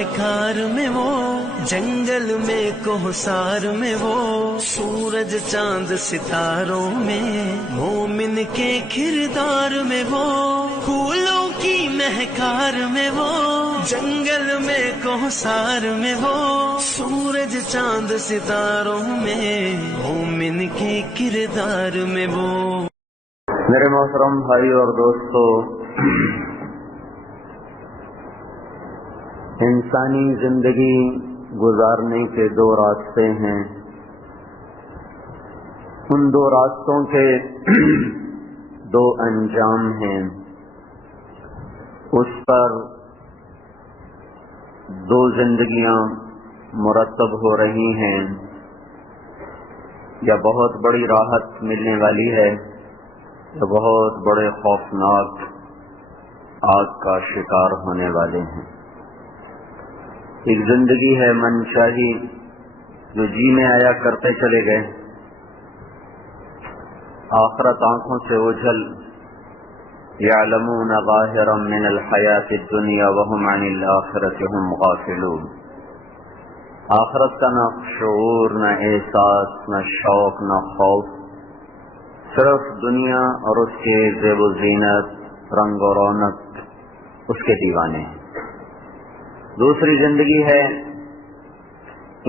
شاہکار میں وہ، جنگل میں کوہسار میں وہ، سورج چاند ستاروں میں، مومن کے کردار میں وہ، پھولوں کی مہکار میں وہ، جنگل میں کوہسار میں وہ، سورج چاند ستاروں میں، مومن کے کردار میں وہ۔ میرے محترم بھائی اور دوستو، انسانی زندگی گزارنے کے دو راستے ہیں۔ ان دو راستوں کے دو انجام ہیں، اس پر دو زندگیاں مرتب ہو رہی ہیں، یا بہت بڑی راحت ملنے والی ہے یا بہت بڑے خوفناک آگ کا شکار ہونے والے ہیں۔ ایک زندگی ہے منشاہی، جو جینے آیا کرتے چلے گئے، آخرت آنکھوں سے اوجھل، یعلمون ظاہرا من الحیات الدنیا وهم عن الآخرۃ هم غافلون۔ آخرت کا نہ شعور، نہ احساس، نہ شوق، نہ خوف، صرف دنیا اور اس کے زیب و زینت، رنگ و رونق، اس کے دیوانے ہیں۔ دوسری زندگی ہے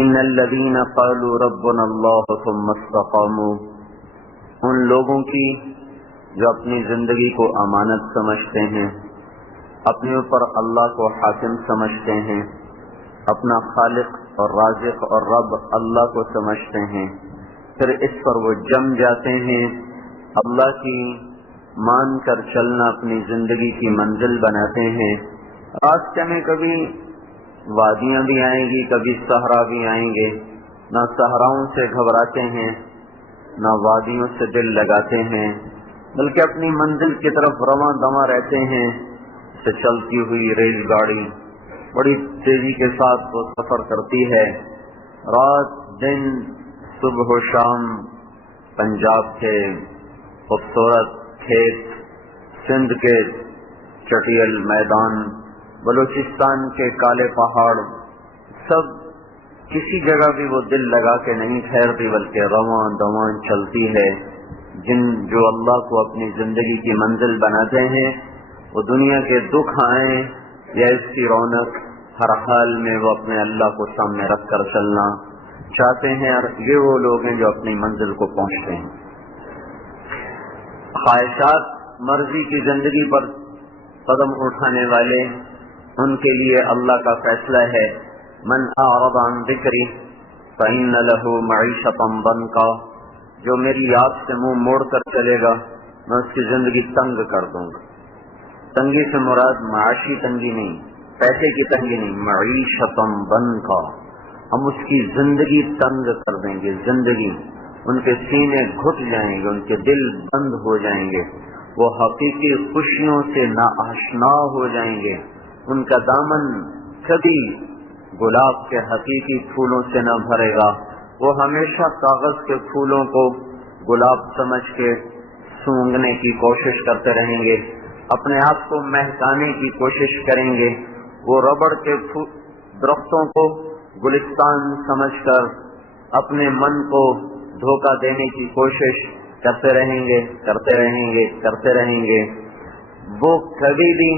ان الذین قالوا ربنا اللہ ثم استقاموا، ان لوگوں کی جو اپنی زندگی کو امانت سمجھتے ہیں، اپنے اوپر اللہ کو حاکم سمجھتے ہیں، اپنا خالق اور رازق اور رب اللہ کو سمجھتے ہیں، پھر اس پر وہ جم جاتے ہیں، اللہ کی مان کر چلنا اپنی زندگی کی منزل بناتے ہیں۔ راستے میں کبھی وادیاں بھی آئیں گی، کبھی صحرا بھی آئیں گے، نہ صحراؤں سے گھبراتے ہیں نہ وادیوں سے دل لگاتے ہیں، بلکہ اپنی منزل کی طرف رواں دواں رہتے ہیں۔ سے چلتی ہوئی ریل گاڑی بڑی تیزی کے ساتھ وہ سفر کرتی ہے، رات دن، صبح و شام، پنجاب کے خوبصورت کھیت، سندھ کے چٹیل میدان، بلوچستان کے کالے پہاڑ، سب کسی جگہ بھی وہ دل لگا کے نہیں ٹھہرتی، بلکہ رواں دواں چلتی ہے۔ جو اللہ کو اپنی زندگی کی منزل بناتے ہیں، وہ دنیا کے دکھ آئیں یا اس کی رونق، ہر حال میں وہ اپنے اللہ کو سامنے رکھ کر چلنا چاہتے ہیں، اور یہ وہ لوگ ہیں جو اپنی منزل کو پہنچتے ہیں۔ خواہشات، مرضی کی زندگی پر قدم اٹھانے والے، ان کے لیے اللہ کا فیصلہ ہے، من اعرض عن ذکری فإن له معیشۃ ضنکا، جو میری یاد سے منہ موڑ کر چلے گا میں اس کی زندگی تنگ کر دوں گا۔ تنگی سے مراد معاشی تنگی نہیں، پیسے کی تنگی نہیں، معیشۃ ضنکا، ہم اس کی زندگی تنگ کر دیں گے۔ زندگی، ان کے سینے گھٹ جائیں گے، ان کے دل بند ہو جائیں گے، وہ حقیقی خوشیوں سے ناآشنا ہو جائیں گے، ان کا دامن کبھی گلاب کے حقیقی پھولوں سے نہ بھرے گا، وہ ہمیشہ کاغذ کے پھولوں کو گلاب سمجھ کے سونگھنے کی کوشش کرتے رہیں گے، اپنے آپ کو مہکانے کی کوشش کریں گے، وہ ربڑ کے درختوں کو گلستان سمجھ کر اپنے من کو دھوکہ دینے کی کوشش کرتے رہیں گے، کرتے رہیں گے، کرتے رہیں گے، وہ کبھی بھی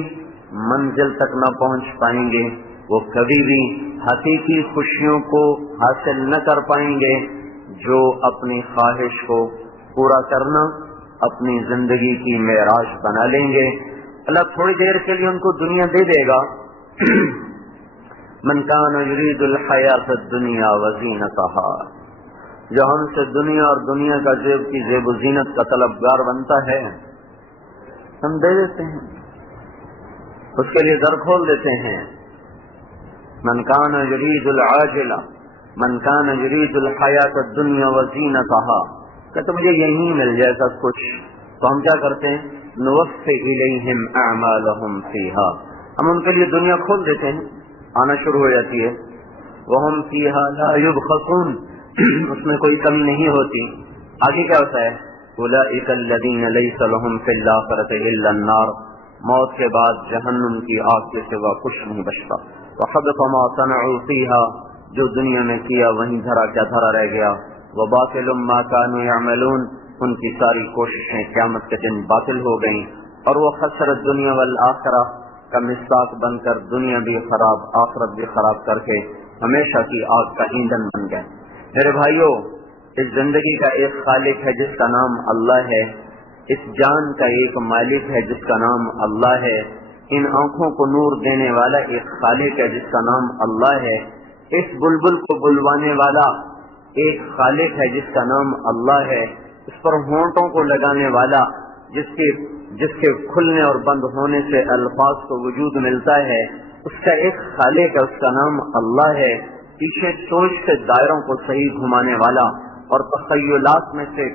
منزل تک نہ پہنچ پائیں گے، وہ کبھی بھی حقیقی خوشیوں کو حاصل نہ کر پائیں گے، جو اپنی خواہش کو پورا کرنا اپنی زندگی کی معراج بنا لیں گے۔ اللہ تھوڑی دیر کے لیے ان کو دنیا دے دے گا۔ من کان یرید الحیات الدنیا وزینتها، جو ہم سے دنیا اور دنیا کا زیب و زینت کا طلبگار بنتا ہے، ہم دے دیتے ہیں، اس کے لیے در کھول دیتے ہیں۔ من کان یرید العاجلہ، من کان یرید الحیات الدنیا وزینتها، کہ تو مجھے یہی مل جائے سب کچھ، تو ہم کیا کرتے ہیں، نوفی الیہم اعمالہم فیہا، ہم ان کے لیے دنیا کھول دیتے ہیں، آنا شروع ہو جاتی ہے، وہم فیہا لا یبخسون، اس میں کوئی کمی نہیں ہوتی۔ آگے کیا ہوتا ہے، اولئک الذین لیس لہم فی الآخرۃ الا النار، موت کے بعد جہنم کی آگ کے سوا کچھ نہیں بچتا۔ وحبط ما صنعوا فيها، جو دنیا میں کیا وہیں دھرا کیا دھرا رہ گیا، وباطل ما كانوا يعملون، ان کی ساری کوششیں قیامت کے دن باطل ہو گئیں، اور وہ خسرت دنیا والآخرہ کا مصداق بن کر دنیا بھی خراب آخرت بھی خراب کر کے ہمیشہ کی آگ کا ایندھن بن گئے۔ میرے بھائیوں، اس زندگی کا ایک خالق ہے جس کا نام اللہ ہے، اس جان کا ایک مالک ہے جس کا نام اللہ ہے، ان آنکھوں کو نور دینے والا ایک خالق ہے جس کا نام اللہ ہے، اس بلبل کو بلوانے والا ایک خالق ہے جس کا نام اللہ ہے، اس پر ہونٹوں کو لگانے والا جس کے کھلنے اور بند ہونے سے الفاظ کو وجود ملتا ہے، اس کا ایک خالق ہے، اس کا نام اللہ ہے، پیچھے سوچ سے دائروں کو صحیح گھمانے والا اور تخیلات میں سے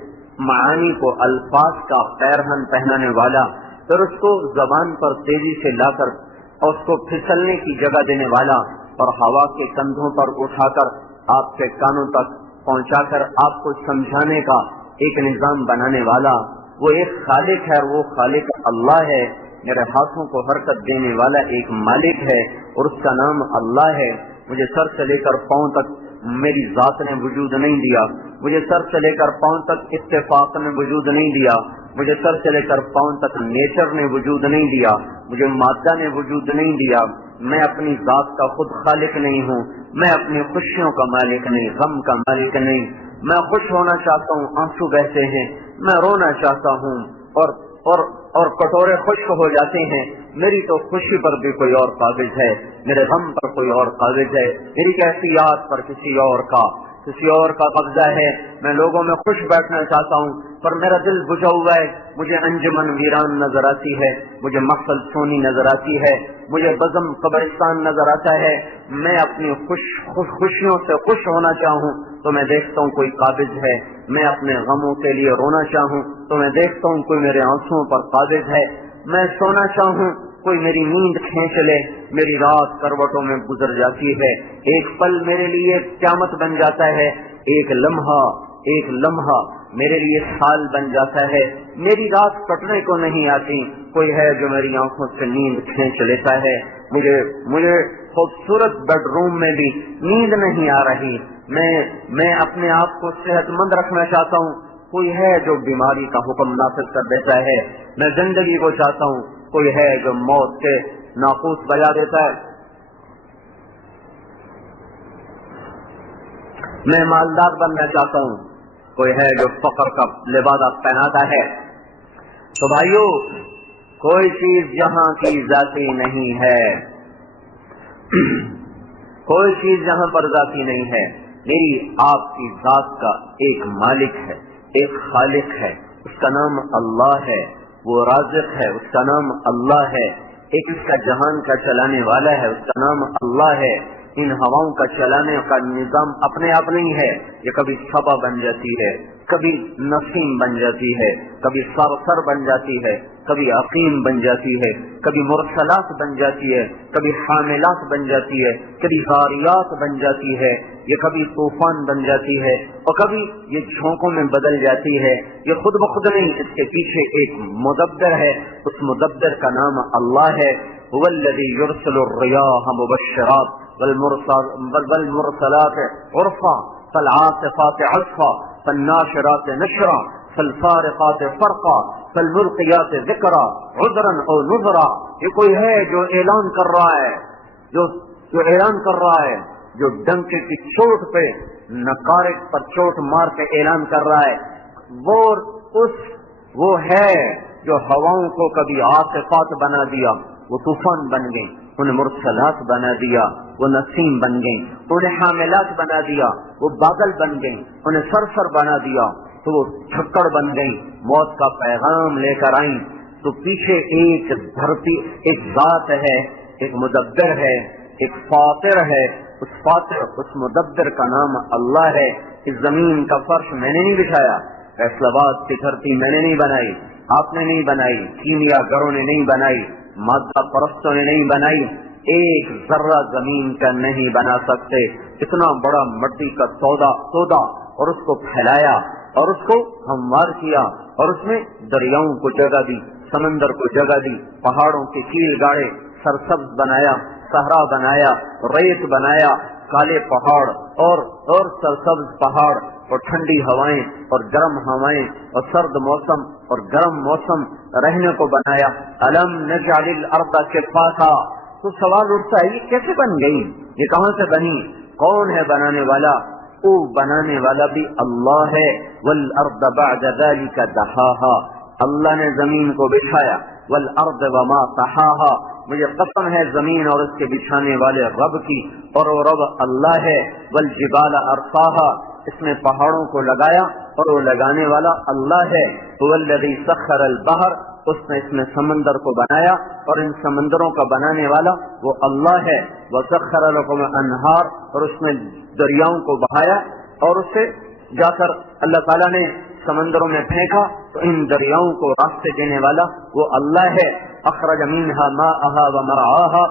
معانی کو الفاظ کا پیرہن پہنانے والا، پھر اس کو زبان پر تیزی سے لا کر اور اس کو پھسلنے کی جگہ دینے والا اور ہوا کے کندھوں پر اٹھا کر آپ کے کانوں تک پہنچا کر آپ کو سمجھانے کا ایک نظام بنانے والا، وہ ایک خالق ہے اور وہ خالق اللہ ہے۔ میرے ہاتھوں کو حرکت دینے والا ایک مالک ہے اور اس کا نام اللہ ہے۔ مجھے سر سے لے کر پاؤں تک میری ذات نے وجود نہیں دیا، مجھے سر سے لے کر پاؤں تک اتفاق نے وجود نہیں دیا، مجھے سر سے لے کر پاؤں تک نیچر نے وجود نہیں دیا، مجھے مادہ نے وجود نہیں دیا۔ میں اپنی ذات کا خود خالق نہیں ہوں، میں اپنی خوشیوں کا مالک نہیں، غم کا مالک نہیں۔ میں خوش ہونا چاہتا ہوں، آنسو بہتے ہیں، میں رونا چاہتا ہوں اور کٹورے خشک ہو جاتے ہیں۔ میری تو خوشی پر بھی کوئی اور قابض ہے، میرے غم پر کوئی اور قابض ہے، میری کیفیات پر کسی اور کا قبضہ ہے۔ میں لوگوں میں خوش بیٹھنا چاہتا ہوں پر میرا دل بجھا ہوا ہے، مجھے انجمن ویران نظر آتی ہے، مجھے محفل سونی نظر آتی ہے، مجھے بزم قبرستان نظر آتا ہے۔ میں اپنی خوشیوں سے خوش ہونا چاہوں تو میں دیکھتا ہوں کوئی قابض ہے، میں اپنے غموں کے لیے رونا چاہوں تو میں دیکھتا ہوں کوئی میرے آنسوؤں پر قابض ہے، میں سونا چاہوں کوئی میری نیند کھینچ لے، میری رات کروٹوں میں گزر جاتی ہے، ایک پل میرے لیے قیامت بن جاتا ہے، ایک لمحہ میرے لیے سال بن جاتا ہے۔ میری رات کٹنے کو نہیں آتی، کوئی ہے جو میری آنکھوں سے نیند کھینچ لیتا ہے۔ مجھے خوبصورت بیڈ روم میں بھی نیند نہیں آ رہی، میں اپنے آپ کو صحت مند رکھنا چاہتا ہوں، کوئی ہے جو بیماری کا حکم نافذ کر دیتا ہے۔ میں زندگی کو چاہتا ہوں، کوئی ہے جو موت کے ناقوس بجا دیتا ہے۔ میں مالدار بننا چاہتا ہوں، کوئی ہے جو فقر کا لبادہ پہناتا ہے۔ تو بھائیو، کوئی چیز یہاں کی ذاتی نہیں ہے، کوئی چیز یہاں پر ذاتی نہیں ہے، میری آپ کی ذات کا ایک مالک ہے، ایک خالق ہے، اس کا نام اللہ ہے، وہ رازق ہے، اس کا نام اللہ ہے، ایک اس کا جہان کا چلانے والا ہے، اس کا نام اللہ ہے۔ ان ہواؤں کا چلانے کا نظام اپنے آپ نہیں ہے، یہ کبھی صبا بن جاتی ہے، کبھی نسیم بن جاتی ہے، کبھی صرصر بن جاتی ہے، کبھی عقیم بن جاتی ہے، کبھی مرسلات بن جاتی ہے، کبھی حاملات بن جاتی ہے، کبھی غاریات بن جاتی ہے، یہ کبھی طوفان بن جاتی ہے اور کبھی یہ جھونکوں میں بدل جاتی ہے۔ یہ خود بخود نہیں، اس کے پیچھے ایک مدبر ہے، اس مدبر کا نام اللہ ہے۔ هو الذي يرسل الرياح مبشرات والمرسلات عرفا فالعاصفات عصفا فالناشرات نشرا فالفارقات فرقا فالملقيات ذکرا عذرا او نذرا۔ یہ کوئی ہے جو اعلان کر رہا ہے، جو اعلان کر رہا ہے، جو ڈنکے کی چوٹ پہ نقارے پر چوٹ مار کے اعلان کر رہا ہے، وہ ہے جو ہواؤں کو کبھی عاصفات بنا دیا، وہ طوفان بن گئی، انہیں مرسلات بنا دیا، وہ نسیم بن گئی، انہیں حاملات بنا دیا، وہ بادل بن گئی، انہیں سرسر بنا دیا تو وہ چھکڑ بن گئی، موت کا پیغام لے کر آئیں۔ تو پیچھے ایک دھرتی، ایک ذات ہے، ایک مدبر ہے، ایک فاطر ہے، اس فاطر، اس مدبر کا نام اللہ ہے۔ اس زمین کا فرش میں نے نہیں بچھایا، فیصل آباد کی دھرتی میں نے نہیں بنائی، آپ نے نہیں بنائی، کیمیا گروں نے نہیں بنائی، مادہ پرستوں نے نہیں بنائی، ایک ذرہ زمین کا نہیں بنا سکتے۔ اتنا بڑا مٹی کا سودا اور اس کو پھیلایا اور اس کو ہموار کیا اور اس میں دریاؤں کو جگہ دی، سمندر کو جگہ دی، پہاڑوں کے کیل گاڑے، سرسبز بنایا، صحرا بنایا، ریت بنایا، کالے پہاڑ اور سرسبز پہاڑ اور ٹھنڈی ہوائیں اور گرم ہوائیں اور سرد موسم اور گرم موسم رہنے کو بنایا۔ الم نجعل الارض کفاتا، تو سوال اٹھتا ہے یہ کیسے بن گئی، یہ کہاں سے بنی، کون ہے بنانے والا؟ وہ بنانے والا بھی اللہ ہے۔ والارض بعد ذلك دحاها، اللہ نے زمین کو بچھایا۔ والارض وما طحاها، مجھے قسم ہے زمین اور اس کے بچھانے والے رب کی، اور وہ رب اللہ ہے۔ والجبال ارساها، اس نے پہاڑوں کو لگایا اور وہ لگانے والا اللہ ہے۔ هو الذي سخر البحر، اس نے اس میں سمندر کو بنایا اور ان سمندروں کا بنانے والا وہ اللہ ہے۔ وسخر لكم الانہار، اور اس نے دریاؤں کو بہایا اور اسے جا کر اللہ تعالیٰ نے سمندروں میں پھینکا تو ان دریاؤں کو راستے دینے والا وہ اللہ ہے۔ اخرج منها ماءها ومرعاها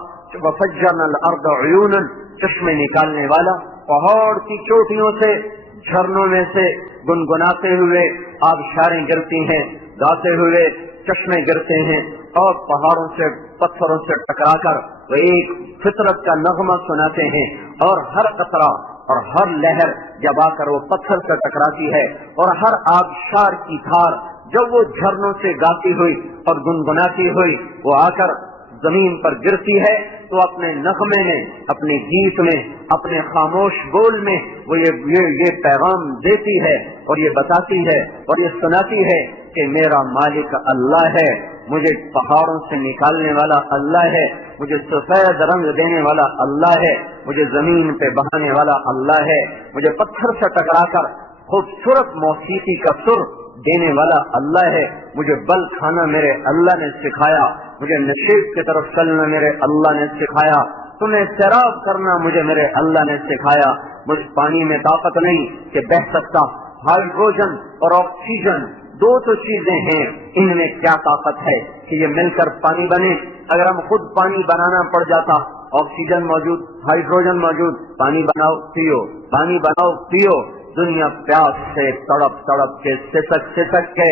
وفجرنا الارض عيونا، چشمے نکالنے والا، پہاڑ کی چوٹیوں سے جھرنوں میں سے گنگناتے ہوئے آبشاریں گرتی ہیں، گاتے ہوئے چشمے گرتے ہیں، اور پہاڑوں سے پتھروں سے ٹکرا کر وہ ایک فطرت کا نغمہ سناتے ہیں، اور ہر قطرہ اور ہر لہر جب آ کر وہ پتھر سے ٹکراتی ہے، اور ہر آبشار کی دھار جب وہ جھرنوں سے گاتی ہوئی اور گنگناتی ہوئی وہ آ کر زمین پر گرتی ہے، تو اپنے نغمے میں، اپنے گیت میں، اپنے خاموش بول میں وہ یہ پیغام دیتی ہے اور یہ بتاتی ہے اور یہ سناتی ہے کہ میرا مالک اللہ ہے، مجھے پہاڑوں سے نکالنے والا اللہ ہے، مجھے سفید رنگ دینے والا اللہ ہے، مجھے زمین پہ بہانے والا اللہ ہے، مجھے پتھر سے ٹکرا کر خوبصورت موسیقی کا سر دینے والا اللہ ہے، مجھے بل کھانا میرے اللہ نے سکھایا، مجھے نشیب کی طرف چلنا میرے اللہ نے سکھایا، تمہیں سیراب کرنا مجھے میرے اللہ نے سکھایا۔ مجھ پانی میں طاقت نہیں کہ بہ سکتا، ہائیڈروجن اور آکسیجن دو تو چیزیں ہیں، ان میں کیا طاقت ہے کہ یہ مل کر پانی بنے؟ اگر ہم خود پانی بنانا پڑ جاتا، آکسیجن موجود، ہائیڈروجن موجود، پانی بناؤ پیو، پانی بناؤ پیو، دنیا پیاس سے تڑپ تڑپ کے سسک کے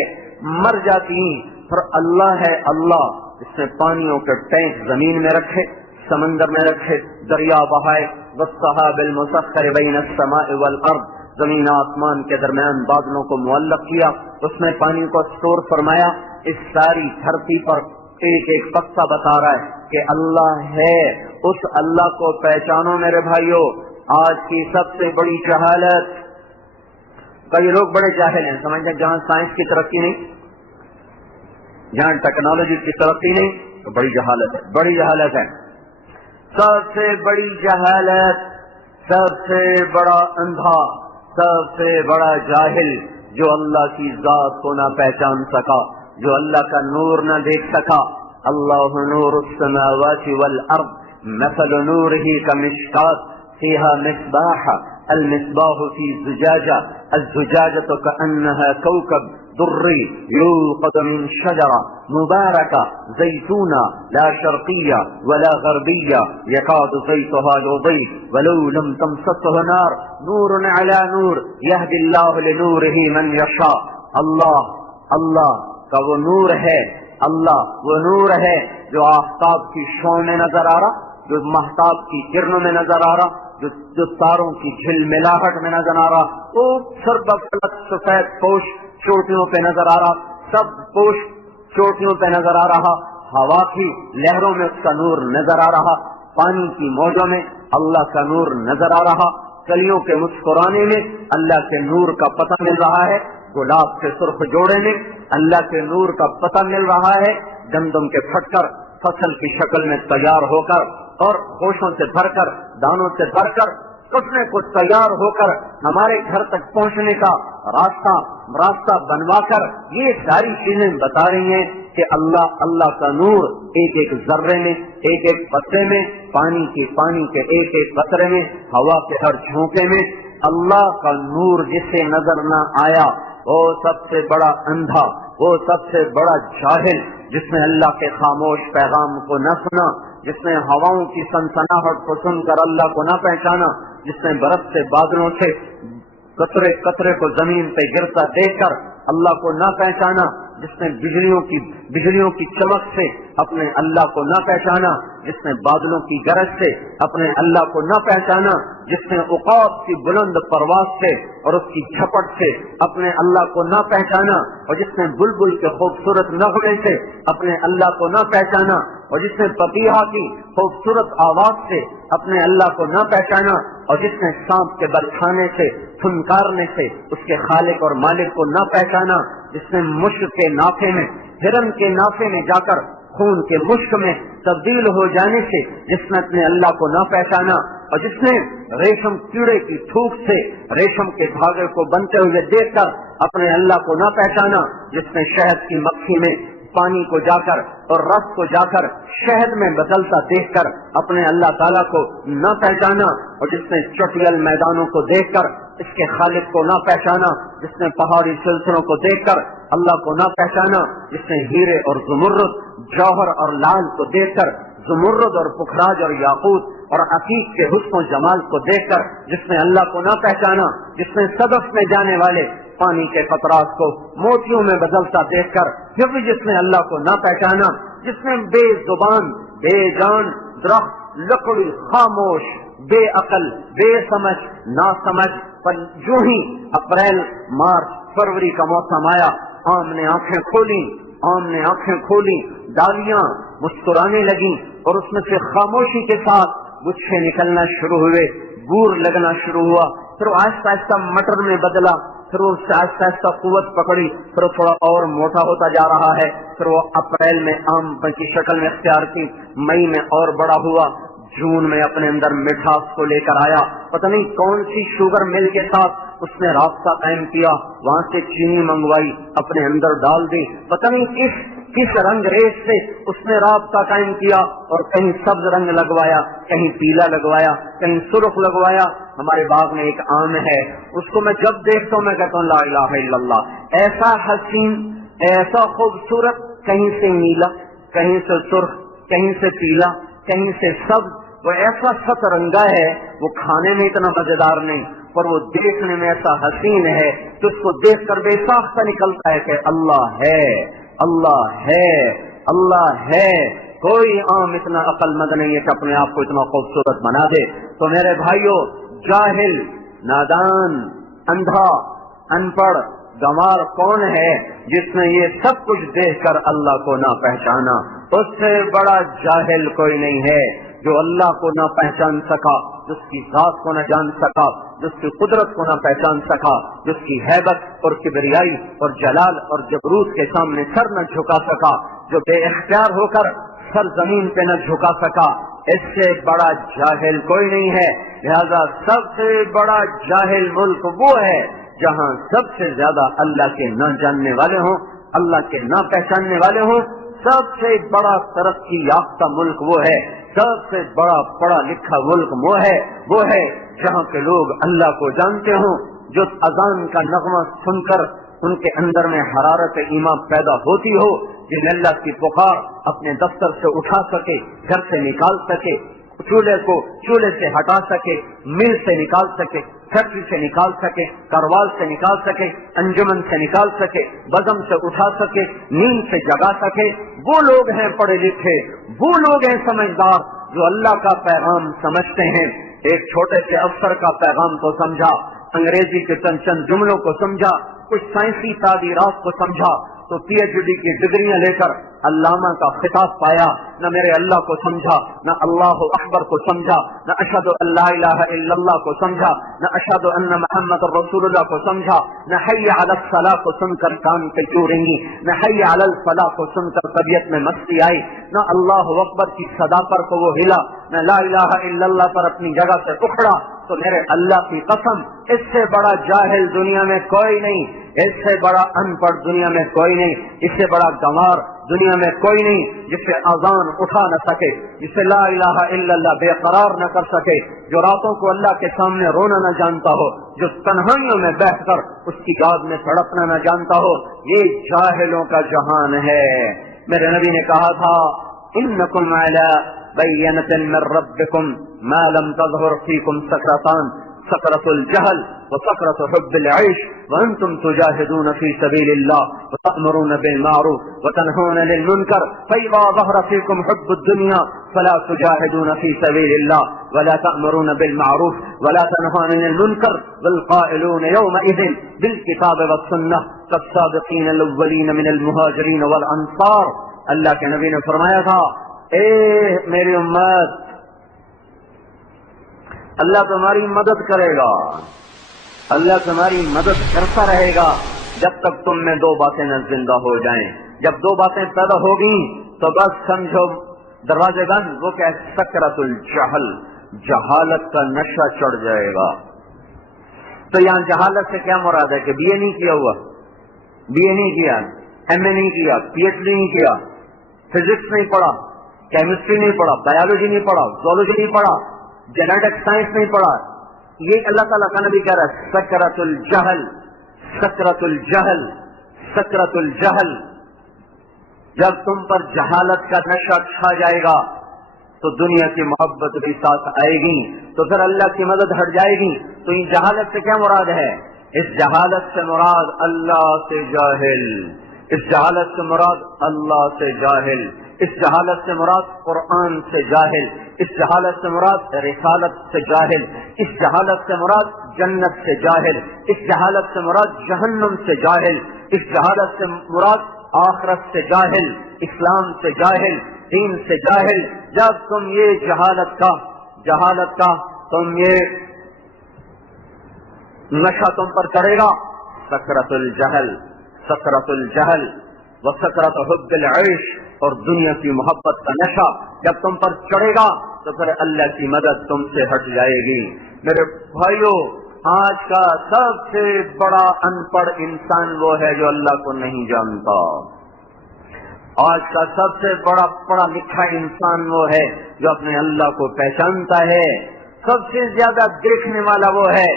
مر جاتی۔ پر اللہ ہے اللہ، اس نے پانیوں کے ٹینک زمین میں رکھے، سمندر میں رکھے، دریا بہائے، والسحاب المسخر بین السماء والارض، زمین آسمان کے درمیان بادلوں کو معلق کیا، اس نے پانی کو اسٹور فرمایا۔ اس ساری دھرتی پر ایک ایک پتا بتا رہا ہے کہ اللہ ہے، اس اللہ کو پہچانو میرے بھائیو۔ آج کی سب سے بڑی جہالت، کئی لوگ بڑے جاہل ہیں، سمجھتے ہیں جہاں سائنس کی ترقی نہیں، جہاں ٹیکنالوجی کی ترقی نہیں، تو بڑی جہالت ہے، بڑی جہالت ہے۔ سب سے بڑی جہالت، سب سے بڑا اندھا، سب سے بڑا جاہل جو اللہ کی ذات کو نہ پہچان سکا، جو اللہ کا نور نہ دیکھ سکا۔ اللہ نور السماوات والارض مثل نورہ کمشکات فیہا مصباح المصباح فی زجاجہ الزجاجة كأنها كوكب دري يوقد من شجرة مباركة زيتونة لا شرقية ولا غربية يكاد زيتها يضيء ولو لم تمسسه نار نور على نور يهدي الله لنوره من يشاء۔ اللہ کا وہ نور ہے، اللہ وہ نور ہے جو آفتاب کی شعاع میں نظر آ رہا، جو مہتاب کی کرنوں میں نظر آ رہا، جو تاروں کی جھلملاہٹ میں نظر آ رہا، وہ سر بفلت سفید پوش چوٹیوں پہ نظر آ رہا، سب پوش چوٹیوں پہ نظر آ رہا، ہوا کی لہروں میں اس کا نور نظر آ رہا، پانی کی موجوں میں اللہ کا نور نظر آ رہا، کلیوں کے مسکرانے میں اللہ کے نور کا پتہ مل رہا ہے، گلاب کے سرخ جوڑے میں اللہ کے نور کا پتہ مل رہا ہے، گندم کے پھٹ کر فصل کی شکل میں تیار ہو کر اور خوشوں سے بھر کر، دانوں سے بھر کر، کٹنے کو تیار ہو کر ہمارے گھر تک پہنچنے کا راستہ بنوا کر یہ ساری چیزیں بتا رہی ہیں کہ اللہ کا نور ایک ایک ذرے میں، ایک ایک قطرے میں، پانی کے ایک ایک قطرے میں، ہوا کے ہر جھونکے میں، اللہ کا نور جسے نظر نہ آیا وہ سب سے بڑا اندھا، وہ سب سے بڑا جاہل، جس نے اللہ کے خاموش پیغام کو نہ سنا، جس نے ہواؤں کی سنسناہٹ کو سن کر اللہ کو نہ پہچانا، جس نے برف سے بادلوں سے قطرے قطرے کو زمین پہ گرتا دیکھ کر اللہ کو نہ پہچانا، جس نے بجلیوں کی چمک سے اپنے اللہ کو نہ پہچانا، جس نے بادلوں کی گرج سے اپنے اللہ کو نہ پہچانا، جس نے عقاب کی بلند پرواز سے اور اس کی جھپٹ سے اپنے اللہ کو نہ پہچانا، اور جس نے بلبل کے خوبصورت نغمے سے اپنے اللہ کو نہ پہچانا، اور جس نے پپیہا کی خوبصورت آواز سے اپنے اللہ کو نہ پہچانا، اور جس نے سانپ کے برچھانے سے پھنکارنے سے اس کے خالق اور مالک کو نہ پہچانا، جس نے مشک کے نافے میں، ہرن کے نافے میں جا کر خون کے مشک میں تبدیل ہو جانے سے جس نے اپنے اللہ کو نہ پہچانا، اور جس نے ریشم کیڑے کی تھوک سے ریشم کے دھاگے کو بنتے ہوئے دیکھ کر اپنے اللہ کو نہ پہچانا، جس نے شہد کی مکھی میں پانی کو جا کر اور رس کو جا کر شہد میں بدلتا دیکھ کر اپنے اللہ تعالیٰ کو نہ پہچانا، اور جس نے چٹیل میدانوں کو دیکھ کر اس کے خالق کو نہ پہچانا، جس نے پہاڑی سلسلوں کو دیکھ کر اللہ کو نہ پہچانا، جس نے ہیرے اور زمرد، جوہر اور لال کو دیکھ کر، زمرد اور پکھراج اور یاقوت اور عقیق کے حسن و جمال کو دیکھ کر جس نے اللہ کو نہ پہچانا، جس نے صدف میں جانے والے پانی کے قطرات کو موتیوں میں بدلتا دیکھ کر پھر بھی جس نے اللہ کو نہ پہچانا، جس نے بے زبان، بے جان، درخت، لکڑی، خاموش، بے عقل، بے سمجھ، نا سمجھ پر جو ہی اپریل، مارچ، فروری کا موسم آیا، آم نے آنکھیں کھولی، ڈالیاں مسکرانے لگیں اور اس میں سے خاموشی کے ساتھ گچھے نکلنا شروع ہوئے، بور لگنا شروع ہوا، پھر وہ آہستہ آہستہ مٹر میں بدلا، پھر وہ آہستہ آہستہ قوت پکڑی، پھر وہ تھوڑا اور موٹا ہوتا جا رہا ہے، پھر وہ اپریل میں آم کی شکل میں اختیار کی، مئی میں اور بڑا ہوا، جون میں اپنے اندر مٹھاس کو لے کر آیا، پتہ نہیں کون سی شوگر مل کے ساتھ اس نے رابطہ قائم کیا، وہاں سے چینی منگوائی، اپنے اندر ڈال دی، پتہ نہیں کس رنگ ریز سے اس نے رابطہ قائم کیا، اور کہیں سبز رنگ لگوایا، کہیں پیلا لگوایا، کہیں سرخ لگوایا۔ ہمارے باغ میں ایک آم ہے، اس کو میں جب دیکھتا ہوں میں کہتا ہوں لا الہ الا اللہ، ایسا حسین، ایسا خوبصورت، کہیں سے نیلا، کہیں سے سرخ، کہیں سے پیلا، کہیں سے سبز، وہ ایسا ست رنگا ہے، وہ کھانے میں اتنا مزیدار نہیں پر وہ دیکھنے میں ایسا حسین ہے کہ اس کو دیکھ کر بے ساختہ نکلتا ہے کہ اللہ ہے، اللہ ہے، اللہ ہے۔ کوئی عام اتنا عقل مند نہیں ہے کہ اپنے آپ کو اتنا خوبصورت بنا دے۔ تو میرے بھائیوں، جاہل، نادان، اندھا، ان پڑھ، گنوار کون ہے جس نے یہ سب کچھ دیکھ کر اللہ کو نہ پہچانا؟ اس سے بڑا جاہل کوئی نہیں ہے جو اللہ کو نہ پہچان سکا، جس کی ذات کو نہ جان سکا، جس کی قدرت کو نہ پہچان سکا، جس کی ہیبت اور کبریائی اور جلال اور جبروت کے سامنے سر نہ جھکا سکا، جو بے اختیار ہو کر سر زمین پہ نہ جھکا سکا، اس سے بڑا جاہل کوئی نہیں ہے۔ لہذا سب سے بڑا جاہل ملک وہ ہے جہاں سب سے زیادہ اللہ کے نہ جاننے والے ہوں، اللہ کے نہ پہچاننے والے ہوں۔ سب سے بڑا ترقی یافتہ ملک وہ ہے، سب سے بڑا پڑھا لکھا ملک وہ ہے جہاں کے لوگ اللہ کو جانتے ہوں، جو اذان کا نغمہ سن کر ان کے اندر میں حرارت ایمان پیدا ہوتی ہو، جن اللہ کی پکار اپنے دفتر سے اٹھا سکے، گھر سے نکال سکے، چولہے سے ہٹا سکے، مل سے نکال سکے، فیکٹری سے نکال سکے، کاروبار سے نکال سکے، انجمن سے نکال سکے، بزم سے اٹھا سکے، نیند سے جگا سکے، وہ لوگ ہیں پڑھے لکھے، وہ لوگ ہیں سمجھدار جو اللہ کا پیغام سمجھتے ہیں۔ ایک چھوٹے سے افسر کا پیغام کو سمجھا، انگریزی کے چند جملوں کو سمجھا، کچھ سائنسی تعبیرات کو سمجھا، تو پی ایچ ڈی کی ڈگریاں لے کر علامہ کا خطاب پایا، نہ میرے اللہ کو سمجھا، نہ اللہ اکبر کو سمجھا، نہ اشہد ان لا الہ الا اللہ کو سمجھا، نہ اشہد ان محمد رسول اللہ کو سمجھا، نہ حی علی الصلاۃ کو سن کر کان پہ چوریں گی، نہ حی علی الفلاح کو سن کر طبیعت میں مستی آئی، نہ اللہ اکبر کی صدا پر کو وہ ہلا، نہ لا الہ الا اللہ پر اپنی جگہ سے اکھڑا۔ تو میرے اللہ کی قسم، اس سے بڑا جاہل دنیا میں کوئی نہیں، اس سے بڑا ان پڑھ دنیا میں کوئی نہیں، اس سے بڑا گنوار دنیا میں کوئی نہیں، جس سے اذان اٹھا نہ سکے، جس سے لا الہ الا اللہ بے قرار نہ کر سکے، جو راتوں کو اللہ کے سامنے رونا نہ جانتا ہو، جو تنہائیوں میں بیٹھ کر اس کی یاد میں تڑپنا نہ جانتا ہو۔ یہ جاہلوں کا جہان ہے۔ میرے نبی نے کہا تھا انکم علی بینۃ من ربکم ما لم تظہر فیکم سکرتان سکرۃ الجہل وسکرۃ حب العیش وانتم تجاہدون فی سبیل اللہ وتأمرون بالمعروف وتنہون عن المنکر فإذا ظہر فیکم حب الدنیا فلا تجاہدون فی سبیل اللہ ولا تأمرون بالمعروف ولا تنہون عن المنکر والقائلون یومئذ بالکتاب والسنہ كالسابقین الاولین من المہاجرین والانصار. اللہ کے نبی نے فرمایا تھا اے میری امت، اللہ تمہاری مدد کرے گا، اللہ تمہاری مدد کرتا رہے گا جب تک تم میں دو باتیں نہ زندہ ہو جائیں. جب دو باتیں پیدا ہوگی تو بس سمجھو دروازے بند. وہ کیا ہے؟ سکرۃ الجہل، جہالت کا نشہ چڑھ جائے گا. تو یہاں جہالت سے کیا مراد ہے کہ بی اے نہیں کیا ہوا، بی اے نہیں کیا، ایم اے نہیں کیا، پی ایچ ڈی نہیں کیا، فزکس نہیں پڑھا، کیمسٹری نہیں پڑھا، بایولوجی نہیں پڑھا، زولوجی نہیں پڑھا، جینیٹک سائنس نہیں پڑھا. یہ اللہ تعالیٰ کا نبی کہہ رہا ہے سکرۃ الجہل، سکرۃ الجہل، سکرۃ الجہل. جب تم پر جہالت کا نشہ چھا جائے گا تو دنیا کی محبت بھی ساتھ آئے گی، تو پھر اللہ کی مدد ہٹ جائے گی. تو یہ جہالت سے کیا مراد ہے؟ اس جہالت سے مراد اللہ سے جاہل، اس جہالت سے مراد اللہ سے جاہل، اس جہالت سے مراد قرآن سے جاہل، اس جہالت سے مراد رسالت سے جاہل، اس جہالت سے مراد جنت سے جاہل، اس جہالت سے مراد جہنم سے جاہل، اس جہالت سے مراد آخرت سے جاہل، اسلام سے جاہل، دین سے جاہل. جب تم یہ جہالت کا تم یہ نشہ تم پر چڑھے گا، سکرۃ الجہل، سکرۃ الجہل وسکرۃ حب العیش، اور دنیا کی محبت کا نشہ جب تم پر چڑھے گا تو پھر اللہ کی مدد تم سے ہٹ جائے گی. میرے بھائیو، آج کا سب سے بڑا ان پڑھ انسان وہ ہے جو اللہ کو نہیں جانتا. آج کا سب سے بڑا پڑھا لکھا انسان وہ ہے جو اپنے اللہ کو پہچانتا ہے. سب سے زیادہ دیکھنے والا وہ ہے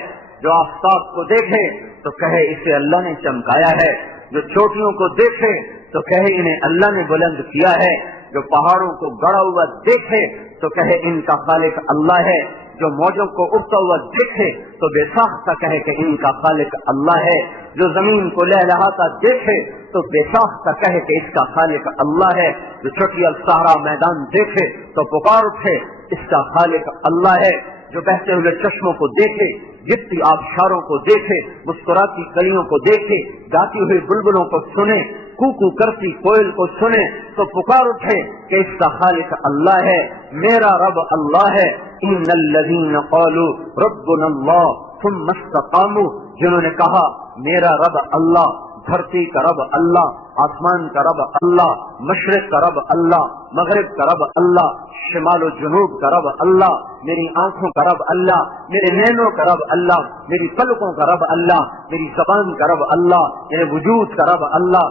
جو آفتاب کو دیکھے تو کہے اسے اللہ نے چمکایا ہے، جو چوٹیوں کو دیکھے تو کہے انہیں اللہ نے بلند کیا ہے، جو پہاڑوں کو گڑا ہوا دیکھے تو کہے ان کا خالق اللہ ہے، جو موجوں کو اٹھتا ہوا دیکھے تو بے ساختہ کہے کہ ان کا خالق اللہ ہے، جو زمین کو لہلہاتا دیکھے تو بے ساختہ کہے کہ اس کا خالق اللہ ہے، جو چھٹی صحرا میدان دیکھے تو پکار اٹھے اس کا خالق اللہ ہے، جو بہتے ہوئے چشموں کو دیکھے، گرتی آبشاروں کو دیکھے، مسکراتی کلیوں کو دیکھے، گاتی ہوئی بلبلوں کو سنے، کوکو کرتی کوئل کو سنے تو پکار اٹھے کہ اس کا خالق اللہ ہے، میرا رب اللہ ہے. ان الذین قالوا ربنا اللہ ثم استقاموا، جنہوں نے کہا میرا رب اللہ، دھرتی کا رب اللہ، آسمان کا رب اللہ، مشرق کا رب اللہ، مغرب کا رب اللہ، شمال و جنوب کا رب اللہ، میری آنکھوں کا رب اللہ، میرے نینوں کا رب اللہ، میری پلکوں کا رب اللہ، میری زبان کا رب اللہ، میرے وجود کا رب اللہ،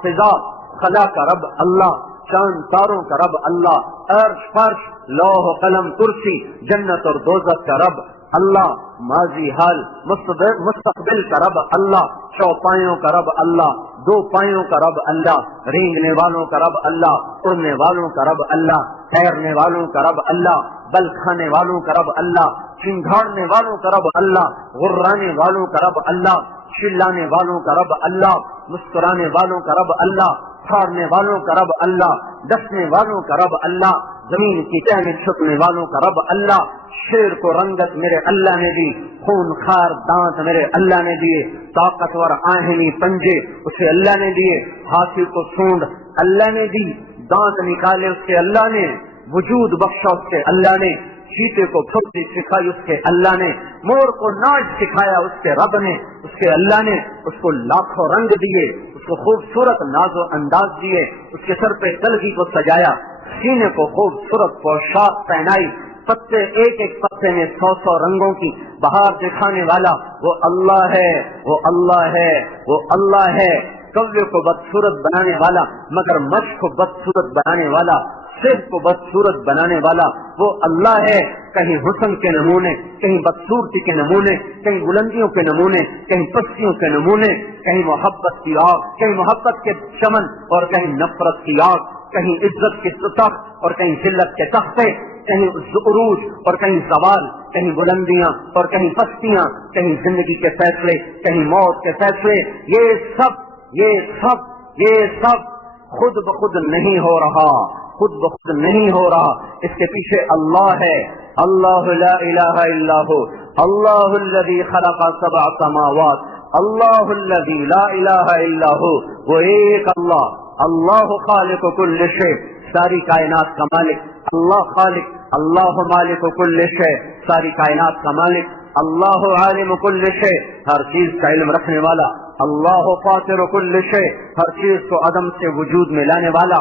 فضا خلا کا رب اللہ، چاند تاروں کا رب اللہ، عرش فرش لوح قلم کرسی جنت اور دوزخ کا رب اللہ، ماضی حال مستقبل کا رب اللہ، چوپایوں کا رب اللہ، دو پایوں کا رب اللہ، رینگنے والوں کا رب اللہ، اڑنے والوں کا رب اللہ، تیرنے والوں کا رب اللہ، بل کھانے والوں کا رب اللہ، چنگھاڑنے والوں کا رب اللہ، غرانے والوں کا رب اللہ، چلانے والوں کا رب اللہ، مسکرانے والوں کا رب اللہ، پھاڑنے والوں کا رب اللہ، ڈسنے والوں کا رب اللہ، زمین کی تہ میں چھپنے والوں کا رب اللہ. شیر کو رنگت میرے اللہ نے دی، خون خار دانت میرے اللہ نے دیے، طاقتور آہنی پنجے اسے اللہ نے دیے، ہاتھی کو سونڈ اللہ نے دی، دانت نکالے اس کے اللہ نے، وجود بخشا اس کے اللہ نے، چیتے کو پھپتی سکھائی اس کے اللہ نے، مور کو ناچ سکھایا اس کے رب نے، اس کے اللہ نے اس کو لاکھوں رنگ دیے، اس کو خوبصورت ناز و انداز دیے، اس کے سر پہ کلگی کو سجایا، سینے کو خوبصورت پوشاک پہنائی، پتے ایک ایک پتے میں 100 رنگوں کی بہار دکھانے والا وہ اللہ ہے، وہ اللہ ہے، وہ اللہ ہے. کوے کو بدصورت بنانے والا، مگر مچھ کو بدصورت بنانے والا، صرف کو بدصورت بنانے والا وہ اللہ ہے. کہیں حسن کے نمونے، کہیں بدصورتی کے نمونے، کہیں بلندیوں کے نمونے، کہیں پستیوں کے نمونے، کہیں محبت کی آگ، کہیں محبت کے چمن اور کہیں نفرت کی آگ، کہیں عزت کے تخت اور کہیں ذلت کے تختے، کہیں عروج اور کہیں زوال، کہیں بلندیاں اور کہیں پستیاں، کہیں زندگی کے فیصلے، کہیں موت کے فیصلے، یہ سب خود بخود نہیں ہو رہا، خود بخود نہیں ہو رہا، اس کے پیچھے اللہ ہے۔ اللہ لا الہ الا ہو، اللہ الذی خلق 7 سماوات، اللہ الذی لا الہ الا ہو، وہ ایک اللہ، اللہ خالق کل شیء، ساری کائنات کا مالک، اللہ خالق، اللہ مالک کل شیء، ساری کائنات کا مالک، اللہ عالم کل شیء، ہر چیز کا علم رکھنے والا، اللہ فاطر کل شیء، ہر چیز کو عدم سے وجود میں لانے والا،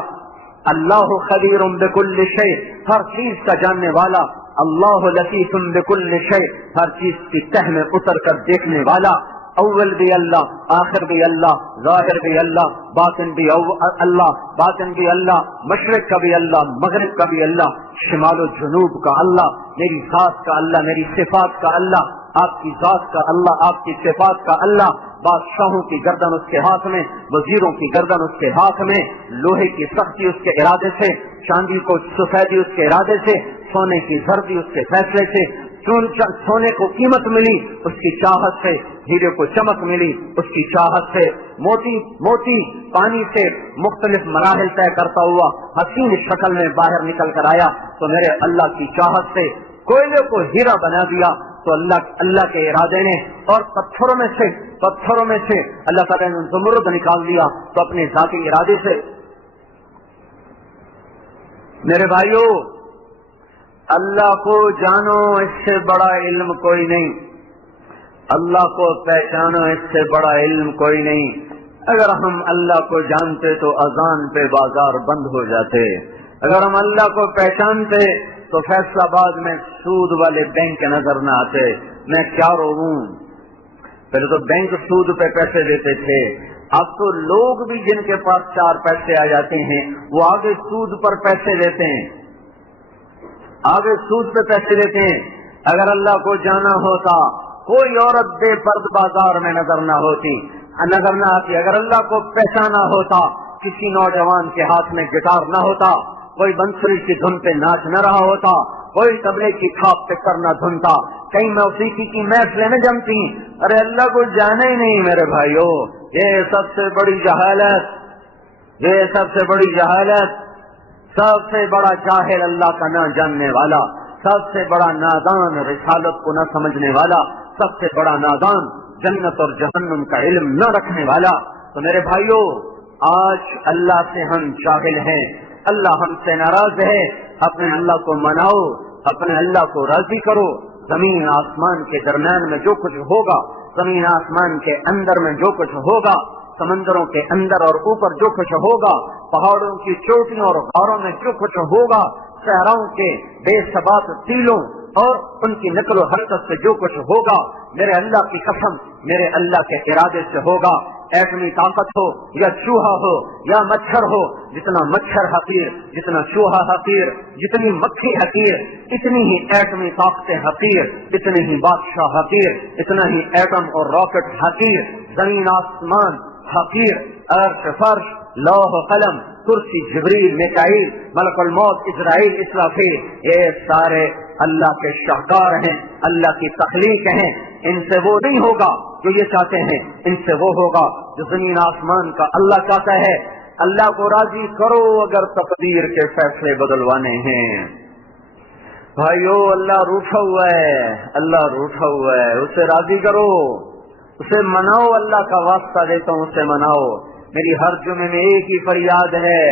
اللہ خبیر بکل شیء، ہر چیز کا جاننے والا، اللہ لطیف بکل شیء، ہر چیز کی تہ میں اتر کر دیکھنے والا، اول بھی اللہ، آخر بھی اللہ، ظاہر بھی اللہ، باطن بھی اللہ، باطن بھی اللہ، مشرق کا بھی اللہ، مغرب کا بھی اللہ، شمال و جنوب کا اللہ، میری ذات کا اللہ، میری صفات کا اللہ، آپ کی ذات کا اللہ، آپ کی صفات کا اللہ، بادشاہوں کی گردن اس کے ہاتھ میں، وزیروں کی گردن اس کے ہاتھ میں، لوہے کی سختی اس کے ارادے سے، چاندی کو سفیدی اس کے ارادے سے، سونے کی زردی اس کے فیصلے سے، سونے کو قیمت ملی اس کی چاہت سے، ہیرے کو چمک ملی اس کی چاہت سے، موتی پانی سے مختلف مراحل طے کرتا ہوا حسین شکل میں باہر نکل کر آیا تو میرے اللہ کی چاہت سے کوئلے کو ہیرا بنا دیا تو اللہ کے ارادے نے، اور پتھروں میں سے اللہ تعالیٰ نے زمرد نکال دیا تو اپنے ذاتی ارادے سے۔ میرے بھائیو، اللہ کو جانو، اس سے بڑا علم کوئی نہیں، اللہ کو پہچانو، اس سے بڑا علم کوئی نہیں۔ اگر ہم اللہ کو جانتے تو اذان پہ بازار بند ہو جاتے، اگر ہم اللہ کو پہچانتے تو فیصلہ آباد میں سود والے بینک نظر نہ آتے۔ میں کیا رووں، پہلے تو بینک سود پہ پیسے دیتے تھے، اب تو لوگ بھی جن کے پاس 4 پیسے آ جاتے ہیں وہ آگے سود پر پیسے دیتے ہیں، آگے سود پہ پیسے دیتے ہیں۔ اگر اللہ کو جانا ہوتا کوئی عورت بے پرد بازار میں نظر نہ آتی، اگر اللہ کو پہچانا ہوتا کسی نوجوان کے ہاتھ میں گٹار نہ ہوتا، کوئی بنسری کی دھن پہ ناچ نہ رہا ہوتا، کوئی تبلے کی کھاپ پہ کر نہ دھنتا، کئی موسیقی کی محفلیں میں جمتی۔ ارے اللہ کو جانا ہی نہیں میرے بھائیو، یہ سب سے بڑی جہالت، یہ سب سے بڑی جہالت، سب سے بڑا جاہل اللہ کا نہ جاننے والا، سب سے بڑا نادان رسالت کو نہ سمجھنے والا، سب سے بڑا نادان جنت اور جہنم کا علم نہ رکھنے والا۔ تو میرے بھائیو، آج اللہ سے ہم جاہل ہیں، اللہ ہم سے ناراض ہے، اپنے اللہ کو مناؤ، اپنے اللہ کو راضی کرو۔ زمین آسمان کے درمیان میں جو کچھ ہوگا، زمین آسمان کے اندر میں جو کچھ ہوگا، سمندروں کے اندر اور اوپر جو کچھ ہوگا، پہاڑوں کی چوٹیوں اور غاروں میں جو کچھ ہوگا، صحراؤں کے بے ثبات ٹیلوں اور ان کی نقل و حرکت سے جو کچھ ہوگا، میرے اللہ کی قسم میرے اللہ کے ارادے سے ہوگا۔ ایٹمی طاقت ہو یا چوہا ہو یا مچھر ہو، جتنا مچھر حقیر، جتنا چوہا حقیر، جتنی مکھی حقیر، اتنی ہی ایٹمی طاقتیں حقیر، اتنے ہی بادشاہ حقیر، اتنا ہی ایٹم اور راکٹ حقیر، زمین آسمان حقیر، عرش فرش، لوح قلم، کرسی، جبریل، میکائیل، ملک الموت، اسرائیل، اسرافیل، یہ سارے اللہ کے شاہکار ہیں، اللہ کی تخلیق ہیں۔ ان سے وہ نہیں ہوگا جو یہ چاہتے ہیں، ان سے وہ ہوگا جو زمین آسمان کا اللہ چاہتا ہے۔ اللہ کو راضی کرو اگر تقدیر کے فیصلے بدلوانے ہیں۔ بھائیو، اللہ روٹھا ہوا ہے، اللہ روٹھا ہوا ہے، اسے راضی کرو، اسے مناؤ، اللہ کا واسطہ دیتا ہوں، اسے مناؤ۔ میری ہر جمعے میں ایک ہی فریاد ہے۔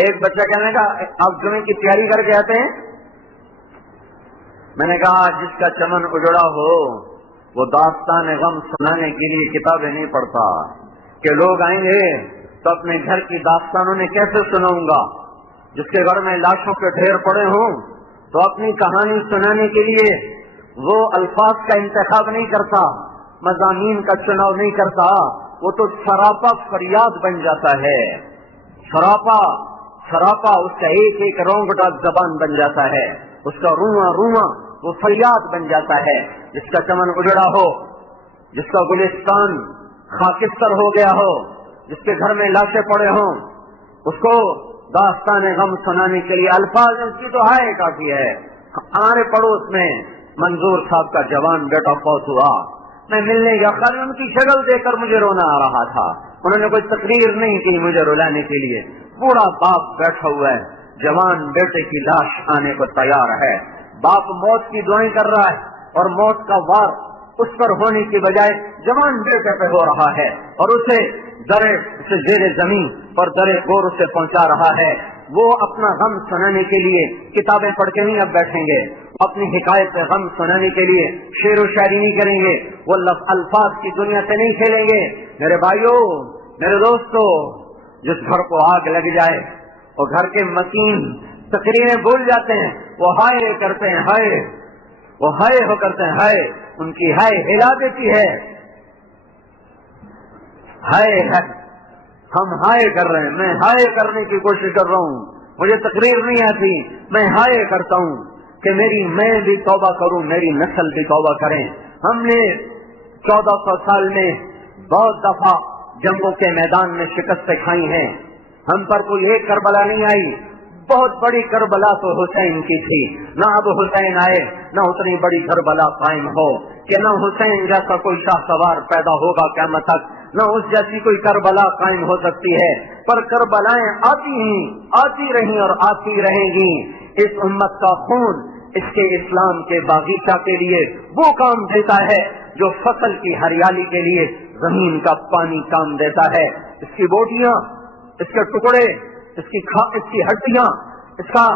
ایک بچہ کہنے کا آپ جمعے کی تیاری کر کے آتے ہیں؟ میں نے کہا جس کا چمن اجڑا ہو وہ داستان غم سنانے کے لیے کتابیں نہیں پڑھتا، کہ لوگ آئیں گے تو اپنے گھر کی داستانوں میں کیسے سناؤں گا۔ جس کے گھر میں لاشوں کے ڈھیر پڑے ہوں تو اپنی کہانی سنانے کے لیے وہ الفاظ کا انتخاب نہیں کرتا، مضامین کا چناؤ نہیں کرتا، وہ تو سراپا فریاد بن جاتا ہے۔ سراپا اس کا ایک ایک رونگٹا زبان بن جاتا ہے، اس کا رواں وہ فریاد بن جاتا ہے۔ جس کا چمن اجڑا ہو، جس کا گلستان خاکستر ہو گیا ہو، جس کے گھر میں لاشیں پڑے ہوں، اس کو داستان غم سنانے کے لیے الفاظ اس کی تو ہائے کافی ہے. ہمارے پڑوس میں منظور صاحب کا جوان بیٹا فوت ہوا. میں ملنے گیا، خالی ان کی شکل دیکھ کر مجھے رونا آ رہا تھا. انہوں نے کوئی تقریر نہیں کی مجھے رلانے کے لیے. بوڑھا باپ بیٹھا ہوا ہے، جوان بیٹے کی لاش آنے کو تیار ہے. باپ موت کی دعائیں کر رہا ہے اور موت کا وار اس پر ہونے کی بجائے جوان بیٹے پہ ہو رہا ہے اور اسے زیر زمین اور درے گور سے پہنچا رہا ہے. وہ اپنا غم سنانے کے لیے کتابیں پڑھ کے نہیں اب بیٹھیں گے، اپنی حکایت پہ غم سنانے کے لیے شعر و شاعری نہیں کریں گے، وہ الفاظ کی دنیا سے نہیں کھیلیں گے. میرے بھائیوں، میرے دوستوں، جس گھر کو آگ لگ جائے اور گھر کے مکین تقریریں بھول جاتے ہیں، وہ ہائے کرتے ہیں، ہائے، وہ ہائے ہو کرتے ہیں، ہائے، ان کی ہائے ہلا دیتی ہے. ہائے ہے، ہم ہائے کر رہے ہیں، میں ہائے کرنے کی کوشش کر رہا ہوں. مجھے تقریر نہیں آتی، میں ہائے کرتا ہوں کہ میں بھی توبہ کروں، میری نسل بھی توبہ کریں. ہم نے 1400 سال میں بہت دفعہ جنگوں کے میدان میں شکستیں کھائی ہیں. ہم پر کوئی ایک کربلا نہیں آئی. بہت بڑی کربلا تو حسین کی تھی. نہ اب حسین آئے، نہ اتنی بڑی کربلا قائم ہو کہ نہ حسین جیسا کوئی شاہ سوار پیدا ہوگا قیامت تک، نہ اس جیسی کوئی کربلا قائم ہو سکتی ہے. پر کربلائیں آتی رہیں اور آتی رہیں گی. اس امت کا خون اس کے اسلام کے باغیچہ کے لیے وہ کام دیتا ہے جو فصل کی ہریالی کے لیے زمین کا پانی کام دیتا ہے. اس کی بوٹیاں، اس کے ٹکڑے، اس کی ہڈیاں، اس کا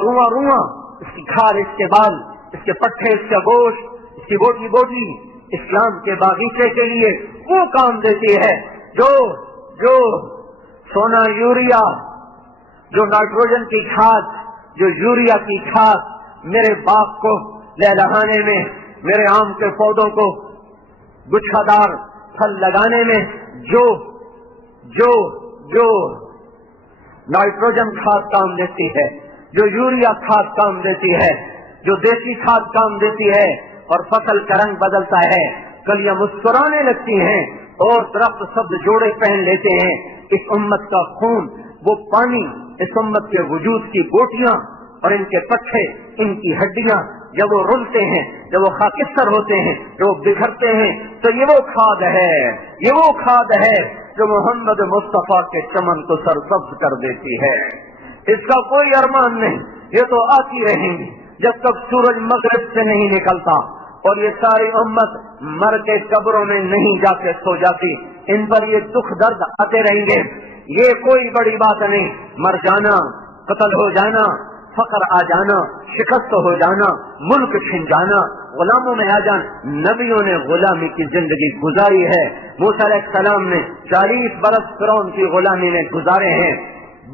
رواں، اس کی کھال، اس کے بال، اس کے پٹھے، اس کا گوشت، اس کی بوٹی اسلام کے باغیچے کے لیے وہ کام دیتی ہے جو سونا یوریا، جو نائٹروجن کی کھاد، جو یوریا کی کھاد میرے باغ کو لہلہانے میں، میرے آم کے پودوں کو گچھادار پھل لگانے میں جو نائٹروجن کھاد کام دیتی ہے، جو یوریا کھاد کام دیتی ہے، جو دیسی کھاد کام دیتی ہے اور فصل کا رنگ بدلتا ہے، کلیاں مسکرانے لگتی ہیں اور درخت سبز جوڑے پہن لیتے ہیں. اس امت کا خون، وہ پانی، اس امت کے وجود کی بوٹیاں اور ان کے پٹھے، ان کی ہڈیاں جب وہ رلتے ہیں، جب وہ خاکستر ہوتے ہیں، جب وہ بکھرتے ہیں، تو یہ وہ کھاد ہے جو محمد مصطفیٰ کے چمن کو سرسبز کر دیتی ہے. اس کا کوئی ارمان نہیں، یہ تو آتی رہیں گی جب تک سورج مغرب سے نہیں نکلتا اور یہ ساری امت مر کے قبروں میں نہیں جا کے سو جاتی. ان پر یہ دکھ درد آتے رہیں گے. یہ کوئی بڑی بات نہیں. مر جانا، قتل ہو جانا، فقر آ جانا، شکست ہو جانا، ملک چھن جانا، غلاموں میں آ جانا. نبیوں نے غلامی کی زندگی گزاری ہے. موسیٰ علیہ السلام نے 40 برس فرعون کی غلامی میں گزارے ہیں.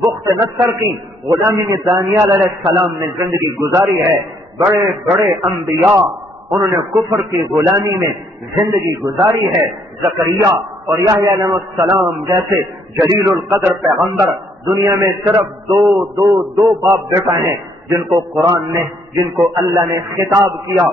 بخت نصر کی غلامی میں دانیال علیہ السلام نے زندگی گزاری ہے. بڑے بڑے انبیاء انہوں نے کفر کی غلامی میں زندگی گزاری ہے. زکریا اور یحییٰ علیہ السلام جیسے جلیل القدر پیغمبر دنیا میں صرف دو باپ بیٹا ہیں جن کو قرآن نے، جن کو اللہ نے خطاب کیا،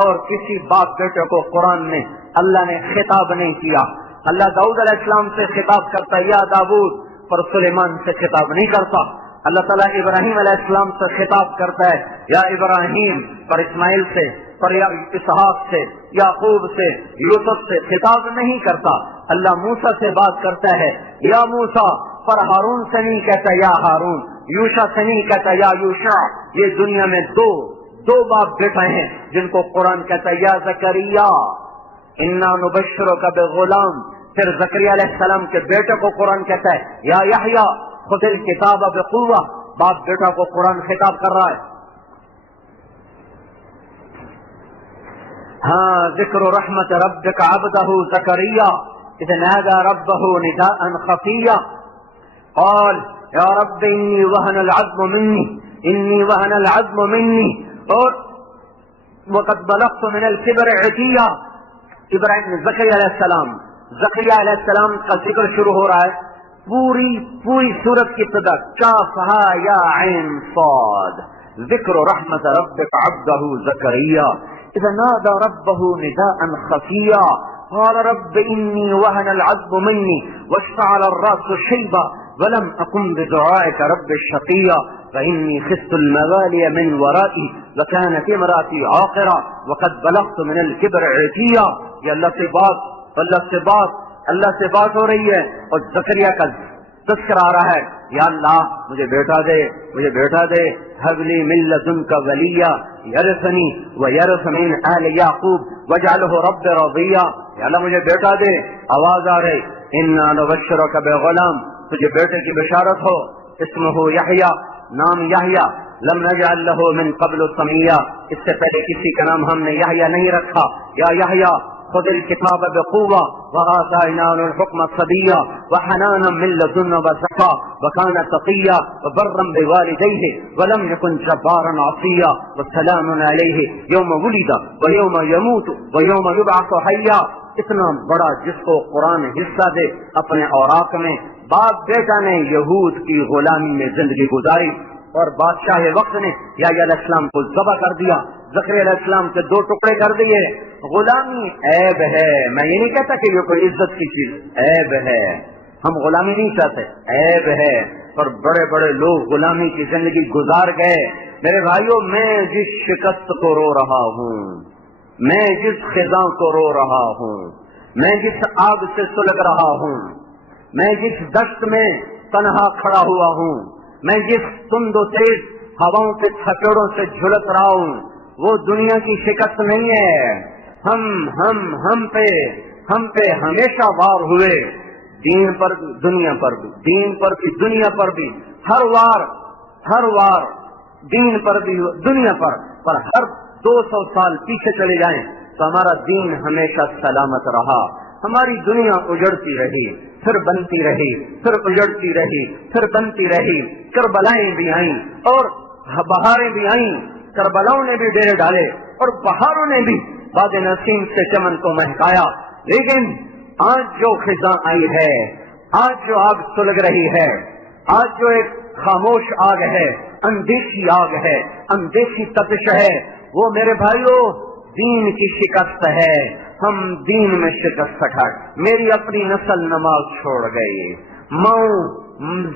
اور کسی باپ بیٹے کو قرآن نے، اللہ نے خطاب نہیں کیا. اللہ داؤد علیہ السلام سے خطاب کرتا ہے، یا داؤد، پر سلیمان سے خطاب نہیں کرتا. اللہ تعالیٰ ابراہیم علیہ السلام سے خطاب کرتا ہے، یا ابراہیم، پر اسماعیل سے، پر اسحاق سے، یعقوب سے، یوسف سے خطاب نہیں کرتا. اللہ موسیٰ سے بات کرتا ہے، یا موسیٰ، پر ہارون سے نہیں کہتا یا ہارون، یوشع سے نہیں کہتا یا یوشع. یہ دنیا میں دو باپ بیٹا ہیں جن کو قرآن کہتا ہے یا زکریا انا نبشرک بغلام. پھر زکریا علیہ السلام کے بیٹے کو قرآن کہتا ہے یا یحییٰ خذ الکتاب بقوہ. باپ بیٹا کو قرآن خطاب کر رہا ہے. ہاں، ذکر رحمت ربک عبدہ زکریا اذ نادى ربه نداء خفيا قال يا رب إني وهن العظم مني اور وقد بلغت من الكبر عتيا. زکریا علیہ السلام کا ذکر شروع ہو رہا ہے. پوری سورت کی ابتدا کافہا یا عین صاد، ذکر رحمت ربک عبدہ زکریا اذ نادى ربه نداء خفيا قال رب إني وهن العظم مني واشتعل الرأس شيبا ولم أكن بدعائك رب الشقيا فإني خفت الموالي من ورائي وكانت امرأتي عاقرة وقد بلغت من الكبر عتيا. یہ اللہ سے بات ہو رہی ہے اور زکریا کا تذکرہ آ رہا ہے. یا اللہ مجھے بیٹا دے حبلی من لدنک ولیا یرثنی ویرث من آل یعقوب واجعلہ رب رضیا. یا اللہ مجھے بیٹا دے. آواز آ رہی انا نبشرک بغلام، تجھے بیٹے کی بشارت ہو، اسمہ یحییٰ، نام یحییٰ، لم نجعل لہ من قبل سمیا، اس سے پہلے کسی کا نام ہم نے یحییٰ نہیں رکھا. یا یحییٰ خذ الكتاب بقوة وآتيناه الحكم صبيا وحنانا من لدنا وزكاة وكان تقيا وبرا بوالديه ولم يكن جبارا عصيا والسلام عليه يوم ولد ويوم يموت ويوم يبعث حيا. اتنا بڑا جس کو قرآن حصہ دے اپنے اوراق میں. باپ بیٹا نے یہود کی غلامی میں زندگی گزاری اور بادشاہ وقت نے یحییٰ علیہ السلام کو ذبح کر دیا. زکریا علیہ السلام کے 2 ٹکڑے کر دیے. غلامی عیب ہے، میں یہ نہیں کہتا کہ یہ کوئی عزت کی چیز، عیب ہے. ہم غلامی نہیں چاہتے، عیب ہے. پر بڑے بڑے لوگ غلامی کی زندگی گزار گئے. میرے بھائیوں، میں جس شکست کو رو رہا ہوں، میں جس خزاں کو رو رہا ہوں، میں جس آگ سے سلگ رہا ہوں، میں جس دشت میں تنہا کھڑا ہوا ہوں، میں جس تند و تیز ہواؤں کے تھکڑوں سے جھلس رہا ہوں، وہ دنیا کی شکست نہیں ہے. ہم پہ ہمیشہ وار ہوئے، دین پر دنیا پر بھی، دین پر بھی دنیا پر بھی، ہر وار دین پر بھی دنیا پر ہر 200 سال پیچھے چلے جائیں تو ہمارا دین ہمیشہ سلامت رہا. ہماری دنیا اجڑتی رہی، پھر بنتی رہی، پھر اجڑتی رہی، پھر بنتی رہی. کربلائیں بھی آئیں اور بہاریں بھی آئیں، کربلاؤں نے بھی ڈیرے ڈالے اور بہاروں نے بھی باد نسیم سے چمن کو مہکایا. لیکن آج جو خزاں آئی ہے، آج جو آگ سلگ رہی ہے، آج جو ایک خاموش آگ ہے، اندیشی آگ ہے، اندیشی تپش ہے، وہ میرے بھائیوں دین کی شکست ہے. ہم دین میں شکست کھائے. میری اپنی نسل نماز چھوڑ گئی. ماؤں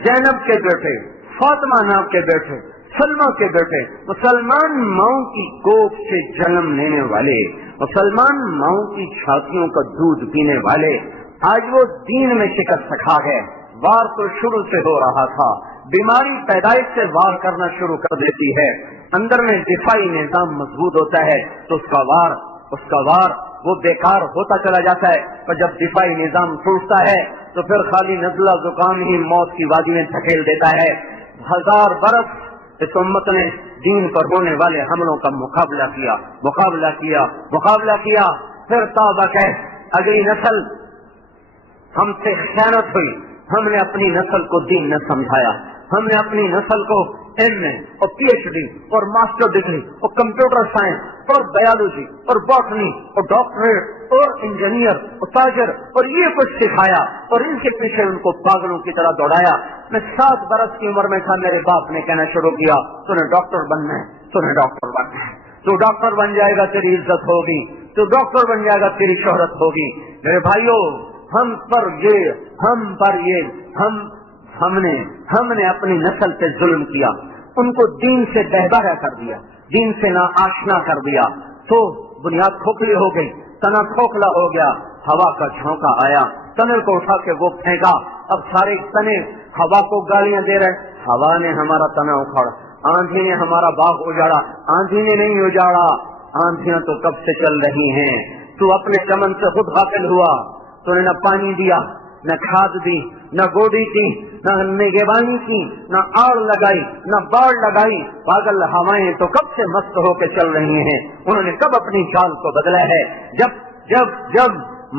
زینب کے بیٹے، فاطمہ نام کے بیٹے، سلمہ کے بیٹے، مسلمان ماؤں کی کوکھ سے جنم لینے والے، مسلمان ماؤں کی چھاتیوں کا دودھ پینے والے، آج وہ دین میں شکست کھا گئے. وار تو شروع سے ہو رہا تھا. بیماری پیدائش سے وار کرنا شروع کر دیتی ہے. اندر میں دفاعی نظام مضبوط ہوتا ہے تو اس کا وار وہ بیکار ہوتا چلا جاتا ہے. پر جب دفاعی نظام ٹوٹتا ہے تو پھر خالی نزلہ زکام ہی موت کی وادی میں دھکیل دیتا ہے. 1000 برس اس امت نے دین پر ہونے والے حملوں کا مقابلہ کیا. پھر توبہ کہ اگلی نسل ہم سے خیانت ہوئی. ہم نے اپنی نسل کو دین نہ سمجھایا. ہم نے اپنی نسل کو ایم اے اور پی ایچ ڈی اور ماسٹر ڈگری اور کمپیوٹر سائنس اور بایولوجی اور باٹنی اور ڈاکٹریٹ اور انجینئر اور تاجر اور یہ کچھ سکھایا اور ان کے پیچھے ان کو پاگلوں کی طرح دوڑایا. میں 7 برس کی عمر میں تھا، میرے باپ نے کہنا شروع کیا تو نے ڈاکٹر بننا ہے، تو ڈاکٹر بن جائے گا تیری عزت ہوگی، تو ڈاکٹر بن جائے گا تیری شہرت ہوگی. میرے بھائیوں، ہم نے اپنی نسل پہ ظلم کیا، ان کو دین سے بہبارہ کر دیا، دین سے ناآشنا کر دیا، تو بنیاد کھوکھلی ہو گئی، تنا کھوکھلا ہو گیا. ہوا کا جھونکا آیا، تنے کو اٹھا کے وہ پھینکا. اب سارے تنے ہوا کو گالیاں دے رہے. ہوا نے ہمارا تنا اکھاڑا، آندھی نے ہمارا باغ اجاڑا. آندھی نے نہیں اجاڑا، آندھیاں تو کب سے چل رہی ہیں. تو اپنے چمن سے خود غافل ہوا. تو نے نہ پانی دیا، نہ کھاد دی، نہ گوڑی دی، نہ نگہبانی کی، نہ آڑ لگائی، نہ باڑ لگائی. پاگل ہوائیں تو کب سے مست ہو کے چل رہی ہیں. انہوں نے کب اپنی چال کو بدلا ہے؟ جب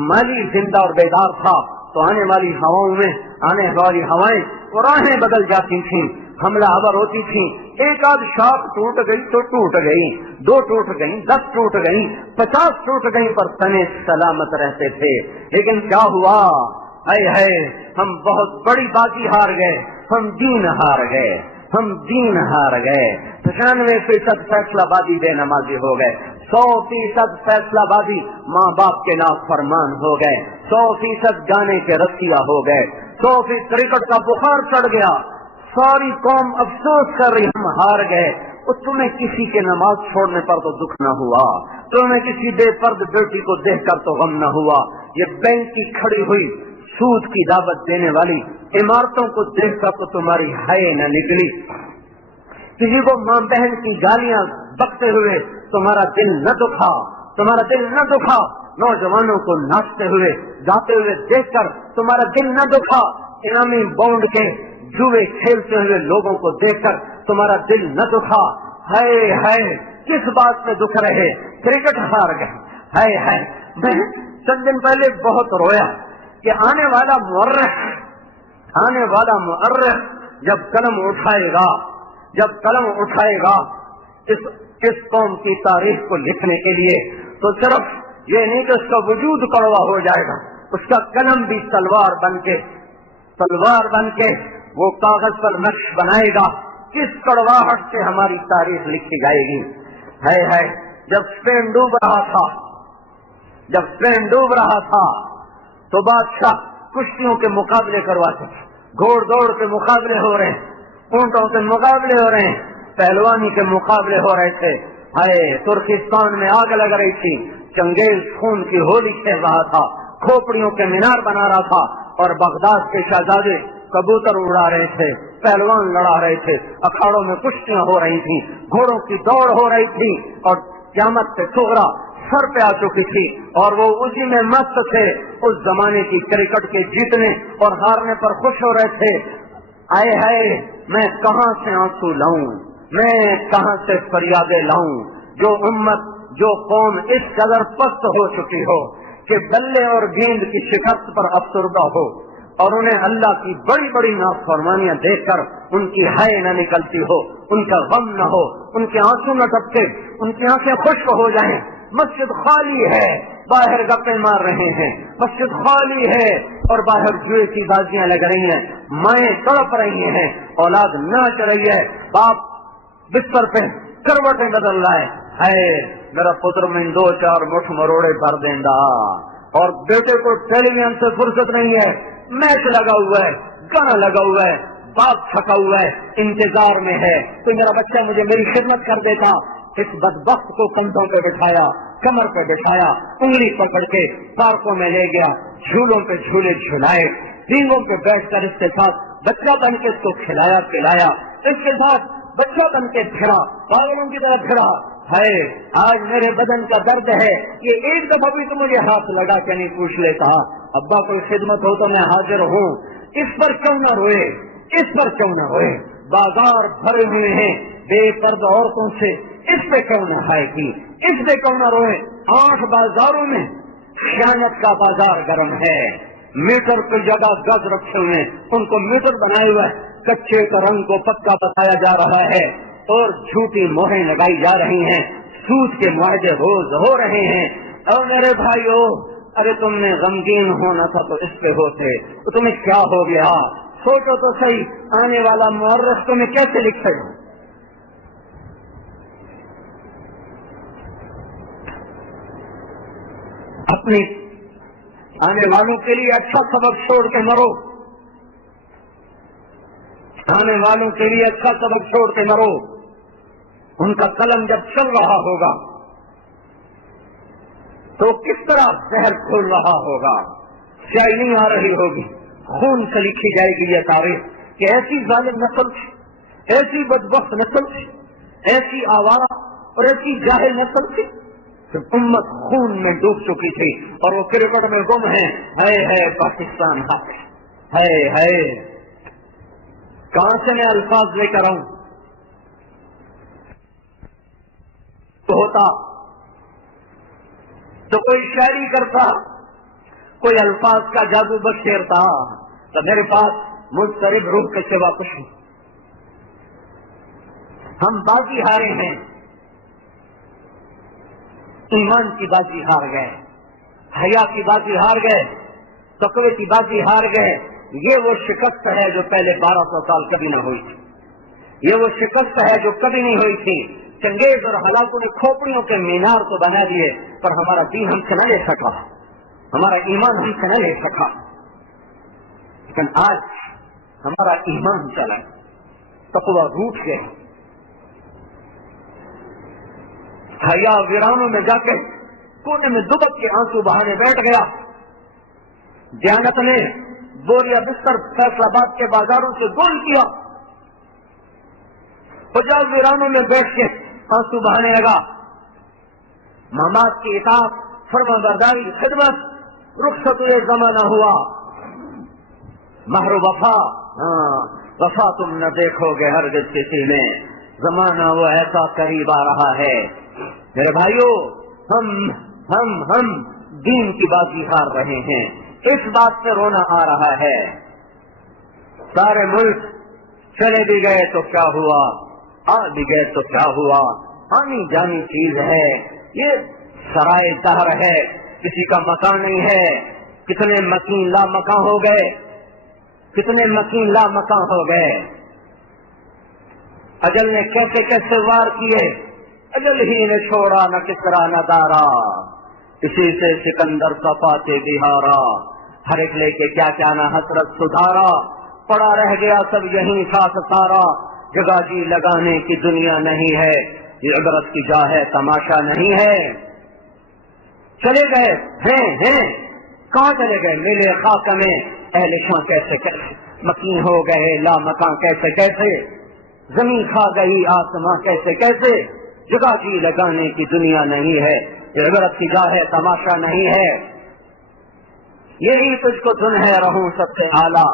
مالی زندہ اور بیدار تھا تو آنے والی ہوائیں اور راہیں بدل جاتی تھیں، حملہ آور ہوتی تھی. ایک آدھ شاخ ٹوٹ گئی تو ٹوٹ گئی، 2 ٹوٹ گئی، 10 ٹوٹ گئی، 50 ٹوٹ گئی، پر تنے سلامت رہتے تھے. لیکن کیا ہوا؟ ہم بہت بڑی بازی ہار گئے. ہم دین ہار گئے. 95% فیصلہ بازی بے نمازی ہو گئے. 100% فیصلہ بازی ماں باپ کے نافرمان ہو گئے، 100% گانے کے رسیا ہو گئے، 100% کرکٹ کا بخار چڑھ گیا، ساری قوم افسوس کر رہی ہم ہار گئے۔ اور تمہیں کسی کے نماز چھوڑنے پر تو دکھ نہ ہوا، تمہیں کسی بے پرد بیٹی کو دیکھ کر تو غم نہ ہوا، یہ بینک کی کھڑی ہوئی سود کی دعوت دینے والی عمارتوں کو دیکھ کر تو تمہاری حیا نہ نکلی، کسی کو ماں بہن کی گالیاں بکتے ہوئے تمہارا دل نہ دکھا، تمہارا دل نہ دکھا، نوجوانوں کو ناچتے ہوئے گاتے ہوئے دیکھ کر تمہارا دل نہ دکھا، انعامی بانڈ کے جوئے کھیلتے ہوئے لوگوں کو دیکھ کر تمہارا دل نہ دکھا۔ ہائے ہائے کس بات میں دکھ رہے، کرکٹ ہار گئے، ہائے ہائے۔ میں چند دن پہلے بہت رویا کہ آنے والا مؤرخ جب قلم اٹھائے گا اس قوم کی تاریخ کو لکھنے کے لیے، تو صرف یہ نہیں کہ اس کا وجود کڑوا ہو جائے گا، اس کا قلم بھی تلوار بن کے وہ کاغذ پر نقش بنائے گا، کس کڑواہٹ سے ہماری تاریخ لکھی جائے گی۔ ہے جب اسپین ڈوب رہا تھا تو بادشاہ کشتیوں کے مقابلے کرواتے تھے، گھوڑ دوڑ کے مقابلے ہو رہے ہیں، اونٹوں کے مقابلے ہو رہے ہیں، پہلوانی کے مقابلے ہو رہے تھے۔ ترکستان میں آگ لگ رہی تھی، چنگیز خون کی ہولی کھیل رہا تھا، کھوپڑیوں کے مینار بنا رہا تھا، اور بغداد کے شہزادے کبوتر اڑا رہے تھے، پہلوان لڑا رہے تھے، اکھاڑوں میں کشتیاں ہو رہی تھیں، گھوڑوں کی دوڑ ہو رہی تھی، اور قیامت سے صغرا سر پہ آ چکی تھی، اور وہ اسی میں مست تھے، اس زمانے کی کرکٹ کے جیتنے اور ہارنے پر خوش ہو رہے تھے۔ آئے ہائے میں کہاں سے آنسو لاؤں، میں کہاں سے فریادیں لاؤں، جو امت جو قوم اس قدر پست ہو چکی ہو کہ بلے اور گیند کی شکست پر افسردہ ہو، اور انہیں اللہ کی بڑی بڑی نافرمانیاں دیکھ کر ان کی حیا نہ نکلتی ہو، ان کا غم نہ ہو، ان کے آنسو نہ ٹپکے، ان کی آنکھیں خشک ہو جائیں۔ مسجد خالی ہے، باہر گپے مار رہے ہیں، مسجد خالی ہے اور باہر جوئے کی بازیاں لگ رہی ہیں، مائیں تڑپ رہی ہیں، اولاد ناچ رہی ہے، باپ بستر پہ کروٹیں بدل رہا ہے میرا پتر میں 2-4 مٹھ مروڑے بھر دیندا، اور بیٹے کو ٹیلی ویژن سے فرصت نہیں ہے، میچ لگا ہوا ہے، گانا لگا ہوا ہے، باپ تھکا ہوا ہے، انتظار میں ہے تو میرا بچہ مجھے میری خدمت کر دیتا۔ اس بدبخت کو کندھوں پہ بٹھایا، کمر پہ بٹھایا، انگلی پکڑ کے پارکوں میں لے گیا، جھولوں پہ جھولے جھلائے، ٹینگوں پہ بیٹھ کر اس کے ساتھ بچہ بن کے اس کو کھلایا پلایا، اس کے ساتھ بچہ بن کے پھرا، پاگلوں کی طرح پھرا۔ ہے آج میرے بدن کا درد ہے، یہ ایک دفعہ بھی تو مجھے ہاتھ لگا کے نہیں پوچھ لیتا، ابا کوئی خدمت ہو تو میں حاضر ہوں۔ اس پر کیوں نہ روئے، اس پر کیوں نہ روئے، بازار بھرے ہوئے ہیں بے پرد عورتوں سے، اس پہ کیوں نہ ہائے کی، اس پہ کیوں نہ روئے۔ 8 بازاروں میں خیانت کا بازار گرم ہے، میٹر کی جگہ گز رکھے ہوئے، ان کو میٹر بنائے ہوئے، کچے کا رنگ کو پکا بتایا جا رہا ہے، اور جھوٹی مہریں لگائی جا رہی ہیں، سود کے معاہدے روز ہو رہے ہیں۔ اور میرے بھائیو، ارے تم نے غمگین ہونا تھا تو اس پہ ہوتے، تو تمہیں کیا ہو گیا؟ سوچو تو صحیح، آنے والا مورخ تمہیں کیسے لکھے گا؟ اپنی آنے والوں کے لیے اچھا سبق چھوڑ کے مرو، آنے والوں کے لیے اچھا سبق چھوڑ کے مرو۔ ان کا قلم جب چل رہا ہوگا تو کس طرح زہر کھول رہا ہوگا، سیاہی نہیں آ رہی ہوگی، خون سے لکھی جائے گی یہ تاریخ کہ ایسی ظالم نسل تھی، ایسی بدبخت نسل تھی، ایسی آوارہ اور ایسی جاہل نسل تھی کہ امت خون میں ڈوب چکی تھی، اور وہ کرکٹ میں گم ہیں۔ ہے پاکستان ہے کہاں سے میں الفاظ لے کر آؤں؟ ہوتا تو کوئی شاعری کرتا، کوئی الفاظ کا جادو بخشیرتا، تو میرے پاس مضطرب روح کے سوا کچھ نہیں۔ ہم بازی ہارے ہیں، ایمان کی بازی ہار گئے، حیا کی بازی ہار گئے، تقوی کی بازی ہار گئے۔ یہ وہ شکست ہے جو پہلے 1200 سال کبھی نہ ہوئی تھی، یہ وہ شکست ہے جو کبھی نہیں ہوئی تھی۔ چنگیز اور ہلاکوں نے کھوپڑیوں کے مینار تو بنا دیے، پر ہمارا دین ہم سے نہ لے سکا، ہمارا ایمان ہم سے نہ لے سکا۔ لیکن آج ہمارا ایمان چلا، تقویٰ روٹ گئے، حیا ویرانوں میں جا کے کونے میں دبک کے آنسو بہانے بیٹھ گیا۔ دیانت نے بوریا بستر فیصل آباد کے بازاروں سے گول کیا، پنجاب ویرانوں میں بیٹھ کے آنسو بہانے لگا۔ مامات کی اطاعت، فرما برداری، خدمت، رخصت ہوئے زمانہ ہوا۔ مہر وفا، وفا تم نہ دیکھو گے ہرگز کسی میں، زمانہ وہ ایسا قریب آ رہا ہے۔ میرے بھائیو، ہم دین کی بازی ہار رہے ہیں، اس بات سے رونا آ رہا ہے۔ سارے ملک چلے بھی گئے تو کیا ہوا، آ بھی گئے تو کیا ہوا، آنی جانی چیز ہے، یہ سرائے دہر ہے، کسی کا مکان نہیں ہے۔ کتنے مکین لا مکان ہو گئے، کتنے مکین لا مکان ہو گئے۔ اجل نے کیسے کیسے وار کیے، اجل ہی نے چھوڑا نہ کسرا نہ دارا، اسی سے سکندر صفا کے بہارا، ہر ایک لے کے کیا کیا نہ حسرت سدھارا، پڑا رہ گیا سب یہیں ساتھ سارا، جگہ جی لگانے کی دنیا نہیں ہے، یہ عبرت کی جا ہے تماشا نہیں ہے۔ چلے گئے ہیں کہاں چلے گئے، میلے خاک میں اہل شاں کیسے کیسے، مکین ہو گئے لا مکان کیسے کیسے، زمین کھا گئی آسماں کیسے کیسے، جگہ جی لگانے کی دنیا نہیں ہے، یہ عبرت کی جا ہے تماشا نہیں ہے۔ یہی تجھ کو دن ہے رہوں سب سے اعلیٰ،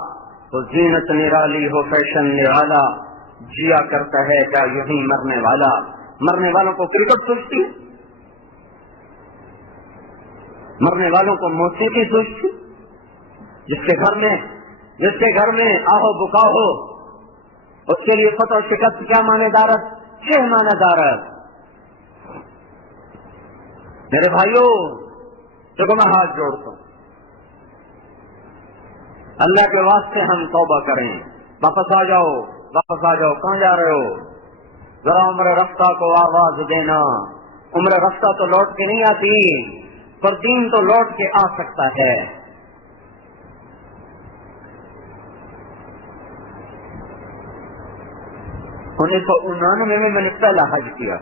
تو زینت نرالی ہو فیشن نرالا، جیا کرتا ہے کیا یہی مرنے والا۔ مرنے والوں کو کرکٹ سوچتی، مرنے والوں کو موسیقی سوچتی، جس کے گھر میں آہو بکا ہو، اس کے لیے فتح و شکست کیا معنی دارت، 6 معنی دارت۔ میرے بھائیوں، جو میں ہاتھ جوڑتا ہوں، اللہ کے واسطے ہم توبہ کریں، واپس آ جاؤ، واپس آ جاؤ۔ کہاں جا رہے ہو؟ ذرا عمر رفتہ کو آواز دینا۔ عمر رفتہ تو لوٹ کے نہیں آتی، پر دین تو لوٹ کے آ سکتا ہے۔ 1999 میں نے پہلا حج کیا،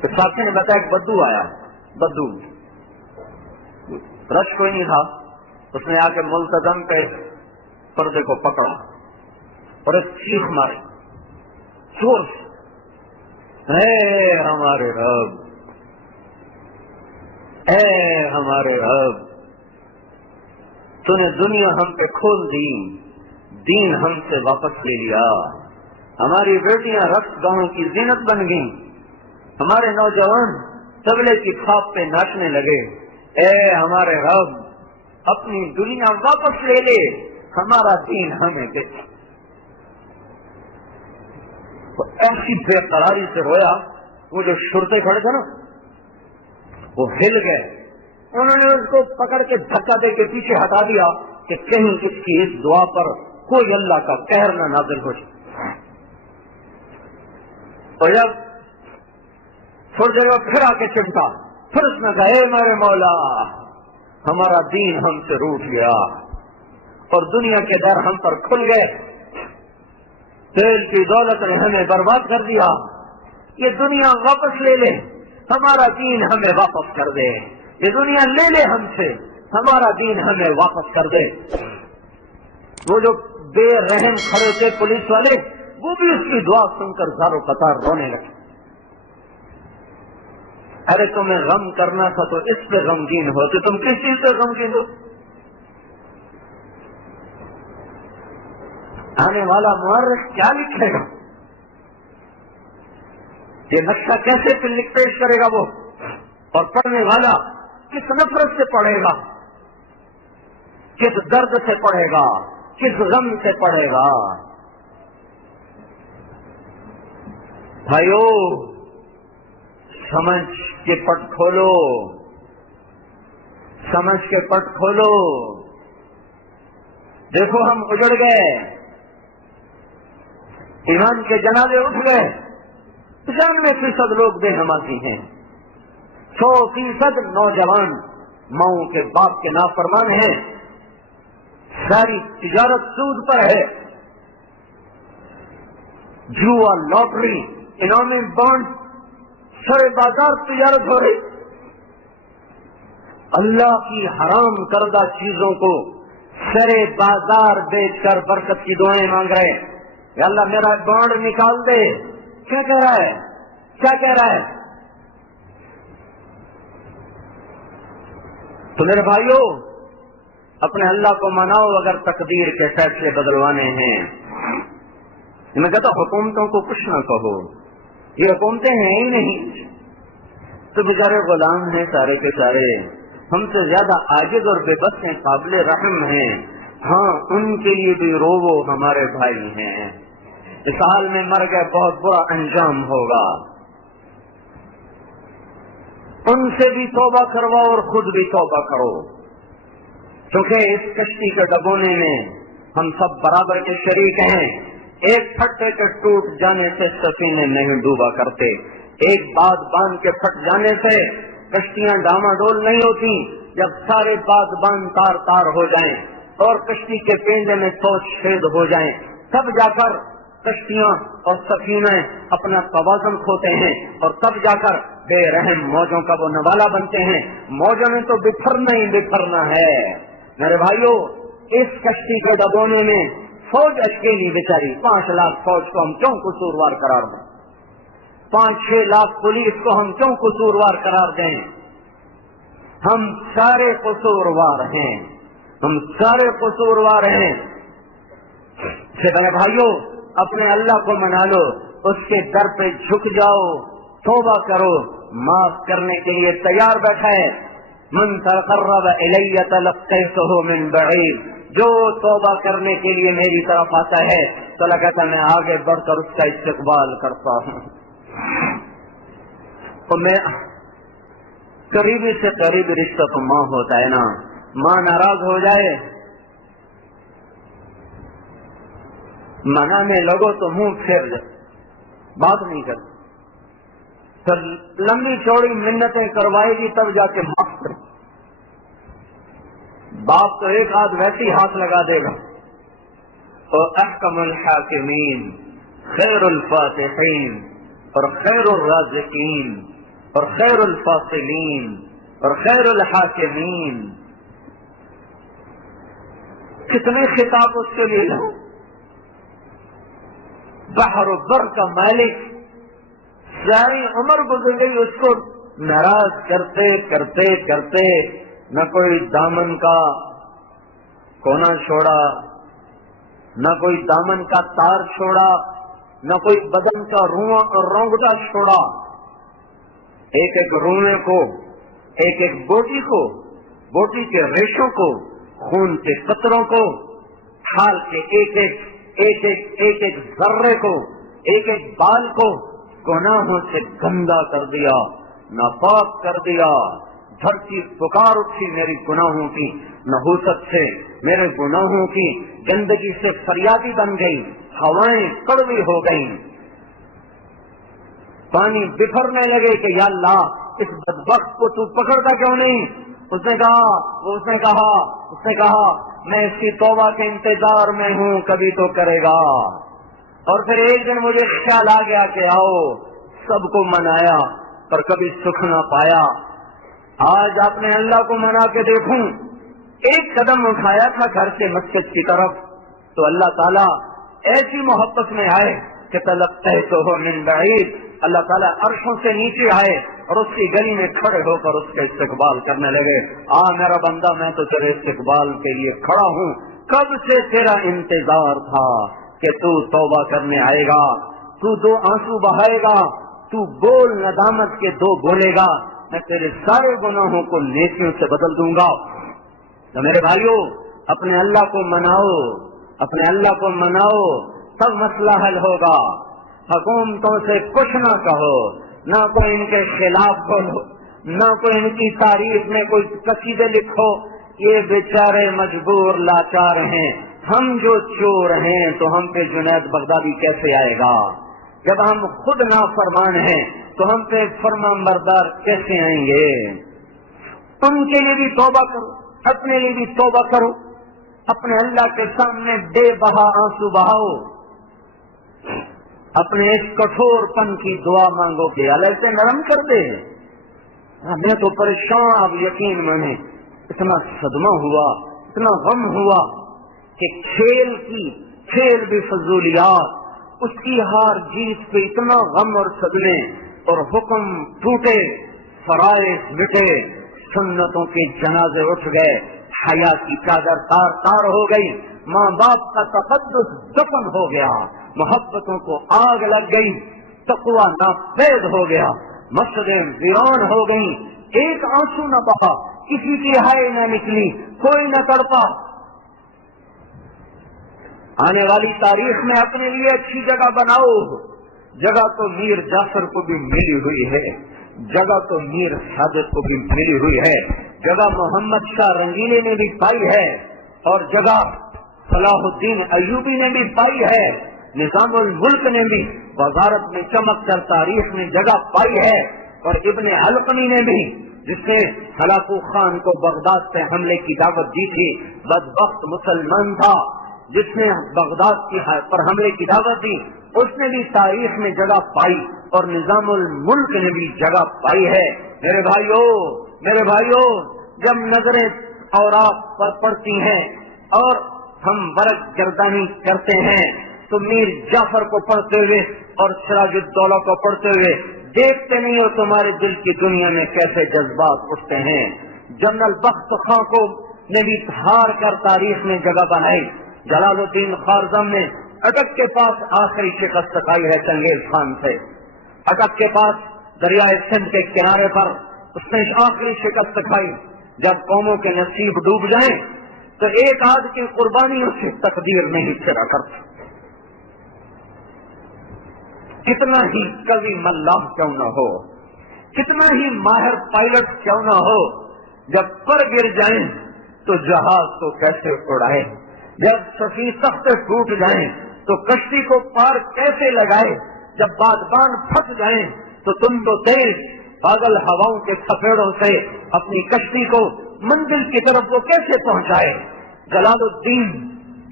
تو ساتھی نے بتایا کہ بدو آیا، بدو رش کوئی نہیں تھا، اس نے آ کے ملتزم کے پردے کو پکڑا اور ایک چیخ ماری زور سے، اے ہمارے رب، اے ہمارے رب، تو نے دنیا ہم پہ کھول دی، دین ہم سے واپس لے لیا، ہماری بیٹیاں رقص گاہوں کی زینت بن گئیں، ہمارے نوجوان طبلے کی کھاپ پہ ناچنے لگے۔ اے ہمارے رب، اپنی دنیا واپس لے لے، ہمارا دین ہمیں دے۔ ایسی بے قراری سے رویا، وہ جو شرطے کھڑے تھے نا وہ ہل گئے، انہوں نے اس کو پکڑ کے دھکا دے کے پیچھے ہٹا دیا کہ کہیں اس کی اس دعا پر کوئی اللہ کا قہر نہ نازل ہو جائے۔ اور جب تھوڑی دیر میں پھر آ کے چمٹا، پھر اس میں کہا، اے میرے مولا، ہمارا دین ہم سے روٹ گیا اور دنیا کے در ہم پر کھل گئے، تیل کی دولت نے ہمیں برباد کر دیا، یہ دنیا واپس لے لے، ہمارا دین ہمیں واپس کر دے، یہ دنیا لے لے ہم سے، ہمارا دین ہمیں واپس کر دے۔ وہ جو بے رحم کھڑے تھے پولیس والے، وہ بھی اس کی دعا سن کر زاروں قطار رونے لگے۔ ارے تمہیں غم کرنا تھا تو اس پہ غمگین ہو، تو تم کس چیز سے غمگین ہو؟ آنے والا مورخ کیا لکھے گا، یہ نقشہ کیسے پیش کرے گا وہ، اور پڑھنے والا کس نفرت سے پڑھے گا، کس درد سے پڑھے گا، کس غم سے پڑھے گا۔ بھائیو، سمجھ کے پٹ کھولو، سمجھ کے پٹ کھولو۔ دیکھو ہم اجڑ گئے، ایمان کے جنازے اٹھ گئے، 95% لوگ بے نمازی ہیں، 100% نوجوان ماؤں کے باپ کے نافرمان ہیں، ساری تجارت سود پر ہے، جوا، لاٹری، انعامی بانڈ، سرے بازار تجارت ہو رہی، اللہ کی حرام کردہ چیزوں کو سرے بازار بیچ کر برکت کی دعائیں مانگ رہے ہیں، یا اللہ میرا بانڈ نکال دے۔ کیا کہہ رہا ہے؟ کیا کہہ رہا ہے؟ تو میرے بھائیوں، اپنے اللہ کو مناؤ اگر تقدیر کے فیصلے بدلوانے ہیں۔ میں کہتا حکومتوں کو کچھ نہ کہو، یہ حکومتیں ہیں ہی نہیں، تو بیچارے غلام ہیں سارے کے سارے، ہم سے زیادہ عاجز اور بے بس ہیں، قابل رحم ہیں، ہاں ان کے لیے بھی روو، ہمارے بھائی ہیں، اس حال میں مر گئے بہت برا انجام ہوگا، ان سے بھی توبہ کرواؤ اور خود بھی توبہ کرو، کیونکہ اس کشتی کے ڈبونے میں ہم سب برابر کے شریک ہیں، ایک پھٹے کے ٹوٹ جانے سے سفینے نہیں ڈوبا کرتے، ایک باد باندھ کے پھٹ جانے سے کشتیاں ڈاما ڈول نہیں ہوتی، جب سارے باد باندھ تار تار ہو جائیں اور کشتی کے پینڈے میں سوچ چھید ہو جائیں، تب جا کر کشتیاں اور سفینے اپنا توازن کھوتے ہیں، اور تب جا کر بے رحم موجوں کا وہ نوالا بنتے ہیں، موجوں میں تو بکھرنا ہی بکھرنا ہے۔ میرے بھائیوں، اس کشتی کو ڈبونے میں فوج اکیلی بیچاری، 5 لاکھ فوج کو ہم کیوں قصوروار قرار دیں؟ 5-6 لاکھ پولیس کو ہم کیوں قصوروار قرار دیں؟ ہم سارے قصوروار ہیں، ہم سارے قصوروار ہیں۔ میرے بھائیوں، اپنے اللہ کو منا لو، اس کے در پہ جھک جاؤ، توبہ کرو، معاف کرنے کے لیے تیار بیٹھا ہے۔ من تقرب الی تلقیتہ من بعید، جو توبہ کرنے کے لیے میری طرف آتا ہے تو لگتا میں آگے بڑھ کر اس کا استقبال کرتا ہوں، تو میں قریبی سے قریبی رشتہ تو ماں ہوتا ہے نا، ماں ناراض ہو جائے، منع میں لگو تو منہ پھیر جائے، بات نہیں کرتی، پھر لمبی چوڑی منتیں کروائے گی تب جا کے معاف کرے، باپ تو ایک ہاتھ ویسے ہی ہاتھ لگا دے گا۔ اور احکم الحاکمین، خیر الفاتحین، اور خیر الرازقین، اور خیر الفاصلین، اور خیر الحاکمین، کتنے خطاب اس کے لیے لوں؟ بحر و بر کا مالک، ساری عمر گزر گئی اس کو ناراض کرتے کرتے کرتے، نہ کوئی دامن کا کونا چھوڑا، نہ کوئی دامن کا تار چھوڑا، نہ کوئی بدن کا رونگٹا چھوڑا، ایک ایک رونے کو، ایک ایک بوٹی کو، بوٹی کے ریشوں کو، خون کے قطروں کو، کھال کے ایک ایک ذرے کو، ایک ایک بال کو گناہوں سے گندا کر دیا، ناپاک کر دیا۔ دھرتی پکار اٹھی میری گناہوں کی نحوست سے، میرے گناہوں کی گندگی سے فریادی بن گئی، ہوائیں کڑوی ہو گئیں، پانی بکھرنے لگے کہ یا اللہ اس بدبخت کو تو پکڑتا کیوں نہیں؟ اس نے کہا میں اس کی توبہ کے انتظار میں ہوں، کبھی تو کرے گا۔ اور پھر ایک دن مجھے خیال آ گیا کہ آؤ سب کو منایا پر کبھی سکھ نہ پایا، آج اپنے اللہ کو منا کے دیکھوں۔ ایک قدم اٹھایا تھا گھر سے مسجد کی طرف تو اللہ تعالیٰ ایسی محبت میں آئے کہ تلقیتہ من بعید، اللہ تعالیٰ عرشوں سے نیچے آئے اور اس کی گلی میں کھڑے ہو کر اس کا استقبال کرنے لگے۔ میرا بندہ، میں تو تیرے استقبال کے لیے کھڑا ہوں، کب سے تیرا انتظار تھا کہ تو توبہ کرنے آئے گا، تو 2 آنسو بہائے گا، تو بول ندامت کے 2 بولے گا، میں تیرے سارے گناہوں کو نیکیوں سے بدل دوں گا۔ تو میرے بھائیوں، اپنے اللہ کو مناؤ، اپنے اللہ کو مناؤ، تب مسئلہ حل ہوگا۔ حکومتوں سے کچھ نہ کہو، نہ کوئی ان کے خلاف بولو، نہ کوئی ان کی تعریف میں کوئی قصیدے لکھو، یہ بیچارے مجبور لاچار ہیں، ہم جو چور ہیں تو ہم پہ جنید بغدادی کیسے آئے گا؟ جب ہم خود نافرمان ہیں تو ہم پہ فرمان بردار کیسے آئیں گے؟ ان کے لیے بھی توبہ کرو، اپنے لیے بھی توبہ کرو، اپنے اللہ کے سامنے بے بہا آنسو بہاؤ، اپنے اس کٹھور پن کی دعا مانگو کہ اللہ سے نرم کر دے۔ میں تو پریشان، اب یقین مانے اتنا صدمہ ہوا، اتنا غم ہوا کہ کھیل بھی فضولیات، اس کی ہار جیت پہ اتنا غم اور صدمے، اور حکم ٹوٹے، فرائض مٹے، سنتوں کے جنازے اٹھ گئے، حیا کی چادر تار تار ہو گئی، ماں باپ کا تقدس دفن ہو گیا، محبتوں کو آگ لگ گئی، تقوی ناپید ہو گیا، مسجدیں ویران ہو گئی، ایک آنسو نہ بہا، کسی کی ہائے نہ نکلی، کوئی نہ تڑپا۔ آنے والی تاریخ میں اپنے لیے اچھی جگہ بناؤ۔ جگہ تو میر جعفر کو بھی ملی ہوئی ہے، جگہ تو میر صادق کو بھی ملی ہوئی ہے، جگہ محمد شاہ رنگیلے نے بھی پائی ہے، اور جگہ صلاح الدین ایوبی نے بھی پائی ہے، نظام الملک نے بھی وزارت میں چمک کر تاریخ میں جگہ پائی ہے، اور ابن علقمی نے بھی، جس نے ہلاکو خان کو بغداد سے حملے کی دعوت دی تھی، بدبخت مسلمان تھا جس نے بغداد پر حملے کی دعوت دی، اس نے بھی تاریخ میں جگہ پائی، اور نظام الملک نے بھی جگہ پائی ہے۔ میرے بھائیوں، جب نظریں اوراق پر پڑتی ہیں اور ہم ورق گردانی کرتے ہیں تو میر جعفر کو پڑھتے ہوئے اور سراج الدولہ کو پڑھتے ہوئے دیکھتے نہیں ہو تمہارے دل کی دنیا میں کیسے جذبات اٹھتے ہیں۔ جنرل بخت خاں کو نے بھی ہار کر تاریخ میں جگہ بنائی، جلال الدین خارزم نے اٹک کے پاس آخری شکست کھائی ہے چنگیز خان سے، اٹک کے پاس دریائے سندھ کے کنارے پر اس نے آخری شکست کھائی۔ جب قوموں کے نصیب ڈوب جائیں تو ایک آدھ کی قربانیوں سے تقدیر نہیں پھرا کرتی۔ کتنا ہی کبھی ملاح کیوں نہ ہو، کتنا ہی ماہر پائلٹ کیوں نہ ہو، جب پر گر جائیں تو جہاز تو کیسے اڑائے، جب سفیر تخت ٹوٹ جائیں تو کشتی کو پار کیسے لگائے، جب بادبان پھنس جائیں تو تم تو تیز پاگل ہواؤں کے تھپیڑوں سے اپنی کشتی کو منزل کی طرف وہ کیسے پہنچائے۔ جلال الدین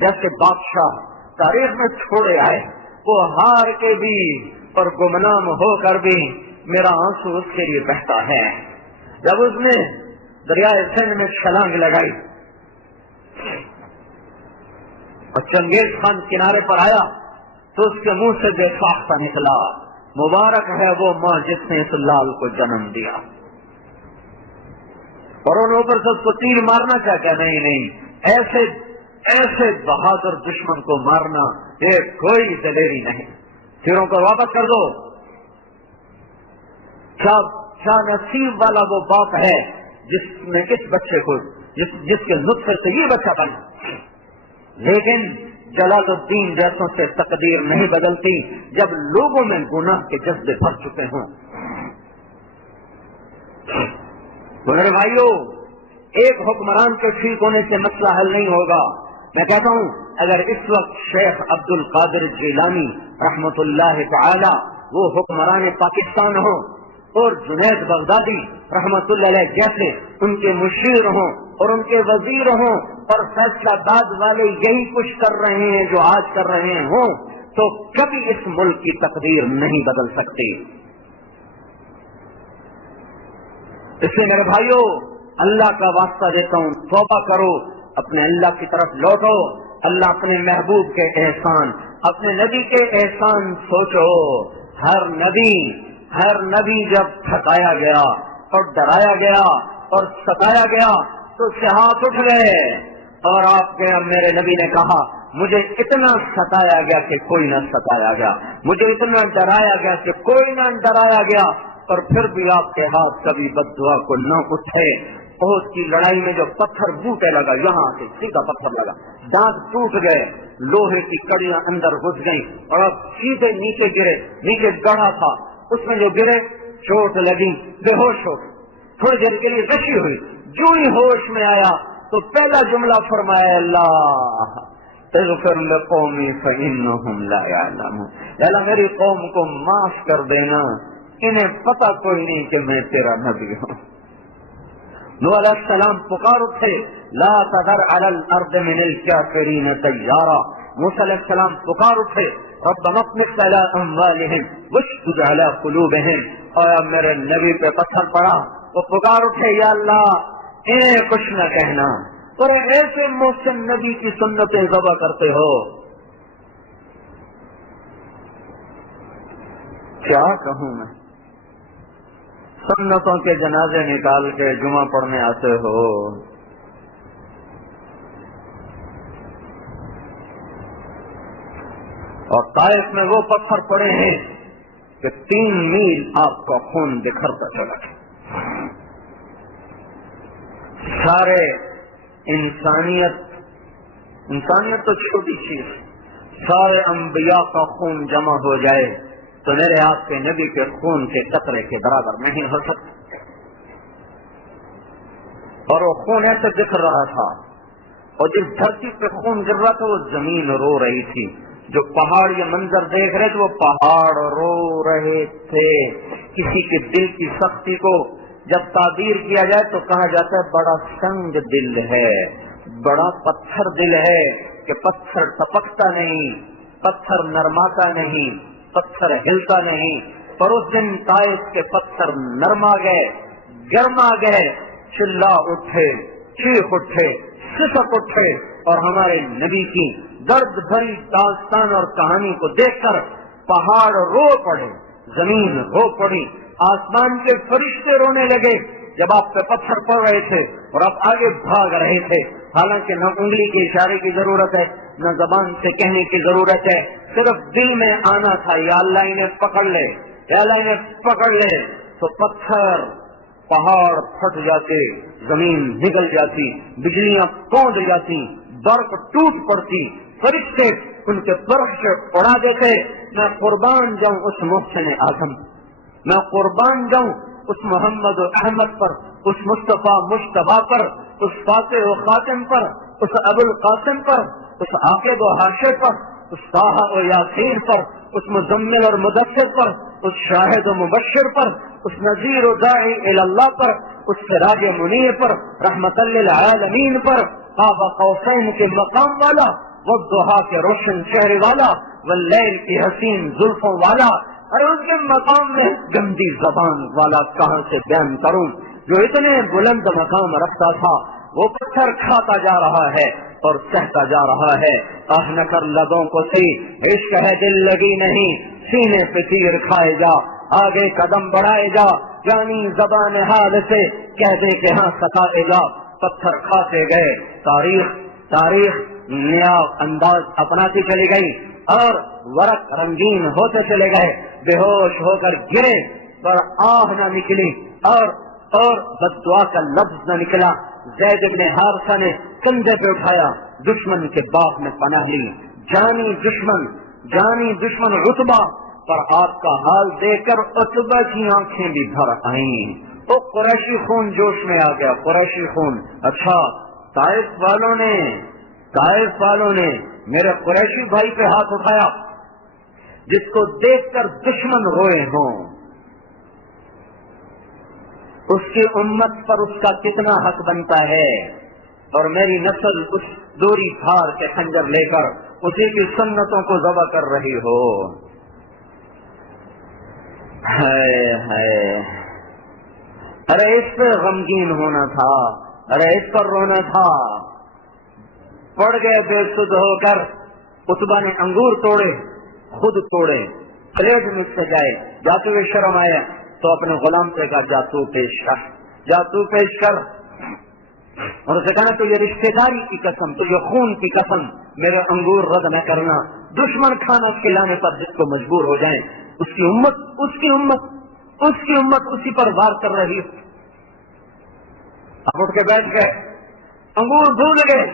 جیسے بادشاہ تاریخ میں چھوڑے آئے، وہ ہار کے بھی اور گمنام ہو کر بھی میرا آنسو اس کے لیے بہتا ہے۔ جب اس نے دریائے سندھ میں چھلانگ لگائی اور چنگیز خان کنارے پر آیا تو اس کے منہ سے بے ساختہ نکلا، مبارک ہے وہ ماں جس نے اس لال کو جنم دیا۔ اور ان اوپر سے اس کو تیر مارنا چاہتا، نہیں، ایسے بہادر دشمن کو مارنا یہ کوئی دلیری نہیں، تیروں کو واپس کر دو۔ کیا نصیب والا وہ باپ ہے جس نے اس بچے کو جس کے نطفے سے یہ بچہ بنا۔ لیکن جلال الدین جیسوں سے تقدیر نہیں بدلتی جب لوگوں میں گناہ کے جذبے بھر چکے ہوں۔ میرے بھائیوں، ایک حکمران کے ٹھیک ہونے سے مسئلہ حل نہیں ہوگا۔ میں کہتا ہوں اگر اس وقت شیخ عبد القادر جیلانی رحمت اللہ تعالی وہ حکمران پاکستان ہوں اور جنید بغدادی رحمت اللہ علیہ جیسے ان کے مشیر ہوں اور ان کے وزیر ہوں اور فیصلہ داد والے یہی کچھ کر رہے ہیں جو آج کر رہے ہوں تو کبھی اس ملک کی تقدیر نہیں بدل سکتی۔ اس لیے میرے بھائیوں، اللہ کا واسطہ دیتا ہوں، توبہ کرو، اپنے اللہ کی طرف لوٹو، اللہ اپنے محبوب کے احسان، اپنے نبی کے احسان سوچو۔ ہر نبی جب تھکایا گیا اور ڈرایا گیا اور ستایا گیا تو اس سے ہاتھ اٹھ گئے، اور آپ کے میرے نبی نے کہا مجھے اتنا ستایا گیا کہ کوئی نہ ستایا گیا، مجھے اتنا ڈرایا گیا کہ کوئی نہ ڈرایا گیا، اور پھر بھی آپ کے ہاتھ کبھی بد دعا کو نہ اٹھے۔ بہت کی لڑائی میں جو پتھر بوٹے لگا، یہاں سے سیدھا پتھر لگا، دانت ٹوٹ گئے، لوہے کی کڑیاں اندر گھس گئیں اور اب سیدھے نیچے گرے، نیچے گڑھا تھا اس میں جو گرے چوٹ لگی، بے ہوش ہو تھوڑی دیر کے لیے رشی ہوئی، جو ہی ہوش میں آیا تو پہلا جملہ فرمایا اللہ اغفر لقومی فإنہم لا یعلمون، اللہ میری قوم کو معاف کر دینا، انہیں پتہ کوئی نہیں کہ میں تیرا نبی ہوں۔ نوح علیہ السلام پکار اٹھے، لا تذر علی الارض من الکافرین دیارا، موسیٰ علیہ السلام پکار اٹھے، ربنا اطمس علی اموالہم واشدد علی قلوبہم، اور اب میرے نبی پہ پتھر پڑا، وہ پکار اٹھے، یا اللہ انہیں کچھ نہ کہنا، اور ایسے محسن نبی کی سنتیں ذبح کرتے ہو، کیا کہوں میں؟ سنتوں کے جنازے نکال کے جمعہ پڑھنے آتے ہو۔ اور طائف میں وہ پتھر پڑے ہیں کہ 3 میل آپ کا خون بکھرتا چلا گیا۔ سارے انسانیت تو چھوٹی چیز، سارے انبیاء کا خون جمع ہو جائے تو میرے آپ کے نبی کے خون کے قطرے کے برابر نہیں ہو سکتا۔ اور وہ خون ایسے بکھر رہا تھا، اور جس دھرتی پہ خون گر رہا تھا وہ زمین رو رہی تھی، جو پہاڑ یہ منظر دیکھ رہے تھے وہ پہاڑ رو رہے تھے۔ کسی کے دل کی سختی کو جب تعبیر کیا جائے تو کہا جاتا ہے بڑا سنگ دل ہے، بڑا پتھر دل ہے، کہ پتھر ٹپکتا نہیں، پتھر نرماتا نہیں، پتھر ہلتا نہیں۔ پر اس دن طائف کے پتھر نرما گئے، گرما گئے، چلا اٹھے، چیخ اٹھے، سسک اٹھے، اور ہمارے نبی کی درد بھری داستان اور کہانی کو دیکھ کر پہاڑ رو پڑے، زمین رو پڑی، آسمان کے فرشتے رونے لگے جب آپ پہ پتھر پڑ رہے تھے اور آپ آگے بھاگ رہے تھے۔ حالانکہ نہ انگلی کے اشارے کی ضرورت ہے، نہ زبان سے کہنے کی ضرورت ہے، صرف دل میں آنا تھا، یا اللہ انہیں پکڑ لے، یا اللہ انہیں پکڑ لے، تو پتھر پہاڑ پھٹ جاتے، زمین نگل جاتی، بجلیاں کونڈ جاتی، برف ٹوٹ پڑتی، فرشتے ان کے برف سے اڑا دیتے۔ میں قربان جاؤں اس محسن اعظم، میں قربان جاؤں اس محمد و احمد پر، اس مصطفیٰ مجتبیٰ پر، اس فاتح و خاتم پر، اس ابو القاسم پر، اس عاقب و حاشر پر، اس طٰہٰ و یاسین پر، اس مزمل اور مدثر پر، اس شاہد و مبشر پر، اس نذیر و داعی الی اللہ پر، اس سراج منیر پر، رحمت للعالمین پر، قاب قوسین کے مقام والا، والضحیٰ کے روشن چہرے والا، واللیل کی حسین زلفوں والا، اور اس کے مقام میں گندی زبان والا کہاں سے بیان کروں، جو اتنے بلند مقام رکھتا تھا، وہ پتھر کھاتا جا رہا ہے اور سہتا جا رہا ہے۔ آہ نہ کر لبوں کو سی، عشق ہے دل لگی نہیں، سینے پہ تیر کھائے جا، آگے قدم بڑھائے جا، یعنی زبان حال سے کہہ دے کہ ہاں ستائے گا۔ پتھر کھاتے گئے، تاریخ نیا انداز اپناتی چلی گئی، اور ورق رنگین ہوتے چلے گئے، بے ہوش ہو کر گرے، پر آہ نہ نکلی، اور بد دعا کا لفظ نہ نکلا۔ زید بن حارثہ نے کندھے پہ اٹھایا، دشمن کے باغ میں پناہ لی، جانی دشمن عتبہ، پر آپ کا حال دیکھ کر عتبہ کی آنکھیں بھی بھر آئیں، تو قریشی خون جوش میں آ گیا، قریشی خون۔ اچھا، طائف والوں نے میرے قریشی بھائی پہ ہاتھ اٹھایا، جس کو دیکھ کر دشمن روئے ہوں، اس کی امت پر اس کا کتنا حق بنتا ہے، اور میری نسل اس دوری پھاڑ کے خنجر لے کر اسی کی سنتوں کو ذبح کر رہی ہو۔ ارے اس پہ غمگین ہونا تھا، ارے اس پر رونا تھا۔ پڑ گئے بے سدھ ہو کر، عتبہ نے انگور توڑے، خود توڑے، پلیٹ میں سجائے، جاتے ہوئے شرم آیا تو اپنے غلام سے کہا جا تو پیش کر، اور اسے کہا تو یہ رشتے داری کی قسم، تو یہ خون کی قسم، میرے انگور رد نہ کرنا۔ دشمن کھانا کھلانے پر جس کو مجبور ہو جائیں، اس کی امت اسی پر وار کر رہی ہے۔ اب اٹھ کے بیٹھ گئے، انگور بھول گئے،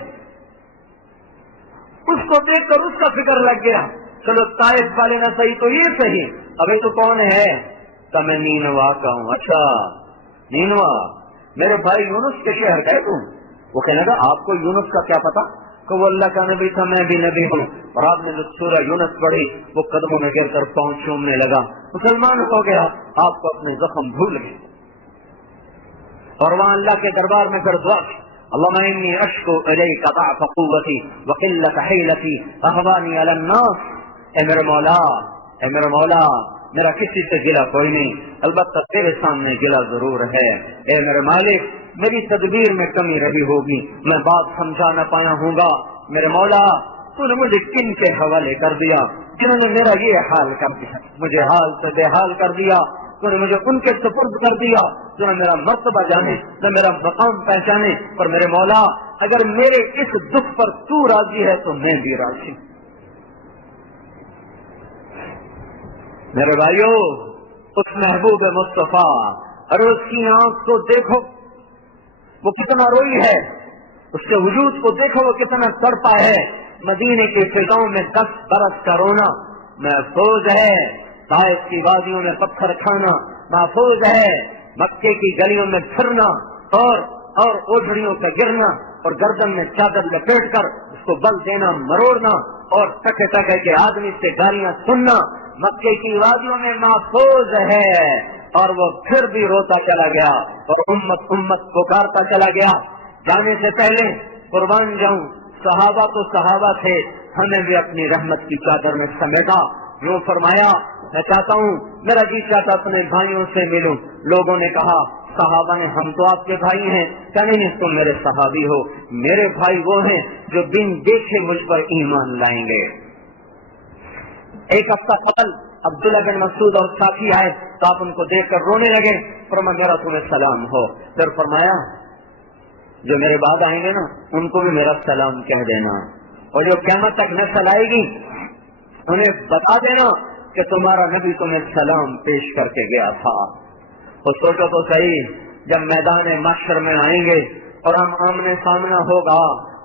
اس کو دیکھ کر اس کا فکر لگ گیا، چلو طائف والے نہ صحیح تو یہ صحیح، ابھی تو کون ہے؟ تو میں نینوا کا ہوں۔ اچھا نینوا، میرے بھائی یونس کے شہر گئے تم؟ وہ کہنے لگا آپ کو یونس کا کیا پتا؟ کہ وہ اللہ کا نبی تھا، میں بھی نبی ہوں. اور آپ نے جو سورہ یونس پڑھی وہ قدموں میں گر کر پاؤں چومنے لگا، مسلمان ہو گیا. آپ کو اپنے زخم بھول گئے. اور وہاں اللہ کے دربار میں پھر دعا کی، اللہم انی اشکو الیک ضعف قوتی وقلت حیلتی احوانی علی الناس. اے میرے مولا، اے میرے مولا، میرا کسی سے گلا کوئی نہیں، البتہ تیرے سامنے گلا ضرور ہے. اے میرے مالک، میری تدبیر میں کمی رہی ہوگی، میں بات سمجھا نہ پایا ہوں گا. میرے مولا، تو نے مجھے کن کے حوالے کر دیا جنہوں نے میرا یہ حال کر دیا، مجھے حال سے بے حال کر دیا. تو نے مجھے ان کے سپرد کر دیا جو نہ میرا مرتبہ جانے نہ میرا مقام پہچانے. پر میرے مولا، اگر میرے اس دکھ پر تو راضی ہے تو میں بھی راضی. میرے بھائیو، اس محبوب مصطفیٰ اور اس کی آنکھ کو دیکھو، وہ کتنا روئی ہے. اس کے وجود کو دیکھو، وہ کتنا تڑپا ہے. مدینے کے فضاؤں میں 10 برس کا رونا محفوظ ہے. طائف کی وادیوں میں پتھر کھانا محفوظ ہے. مکے کی گلیوں میں پھرنا اور اوجھڑیوں پہ گرنا اور گردن میں چادر لپیٹ کر اس کو بل دینا، مروڑنا اور ٹکے ٹکے کے آدمی سے گالیاں سننا مکے کی وادیوں میں محفوظ ہے. اور وہ پھر بھی روتا چلا گیا اور امت پکارتا چلا گیا. جانے سے پہلے قربان جاؤں، صحابہ تو صحابہ تھے، ہمیں بھی اپنی رحمت کی چادر میں سمیٹا. یوں فرمایا، میں چاہتا ہوں، میرا جی چاہتا اپنے بھائیوں سے ملوں. لوگوں نے کہا، صحابہ نے، ہم تو آپ کے بھائی ہیں. کیا نہیں، تم میرے صحابی ہو. میرے بھائی وہ ہیں جو بن دیکھے مجھ پر ایمان لائیں گے. ایک ہفتہ قبل عبداللہ بن مسعود اور ساتھی آئے تو آپ ان کو دیکھ کر رونے لگے. فرمایا، میرا تمہیں سلام ہو. پھر فرمایا، جو میرے بعد آئیں گے نا ان کو بھی میرا سلام کہہ دینا، اور جو قیامت تک نسل آئے گی انہیں بتا دینا کہ تمہارا نبی تمہیں سلام پیش کر کے گیا تھا. اور سوچو تو صحیح، جب میدان محشر میں آئیں گے اور ہم آمنے سامنا ہوگا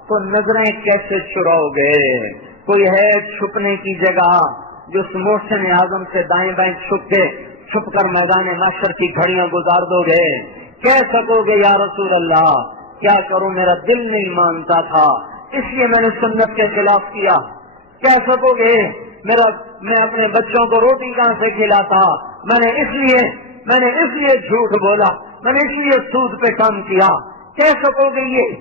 تو نظریں کیسے چراؤ گے؟ کوئی ہے چھپنے کی جگہ جو اس محسن اعظم سے دائیں بائیں چھپ کر میدان محشر کی گھڑیاں گزار دو گے؟ کہہ سکو گے یا رسول اللہ کیا کروں، میرا دل نہیں مانتا تھا اس لیے میں نے سنت کے خلاف کیا. کہہ سکو گے میں اپنے بچوں کو روٹی کہاں سے کھلاتا، میں نے اس لیے جھوٹ بولا، میں نے اس لیے سود پہ کام کیا. کہہ سکو گے یہ؟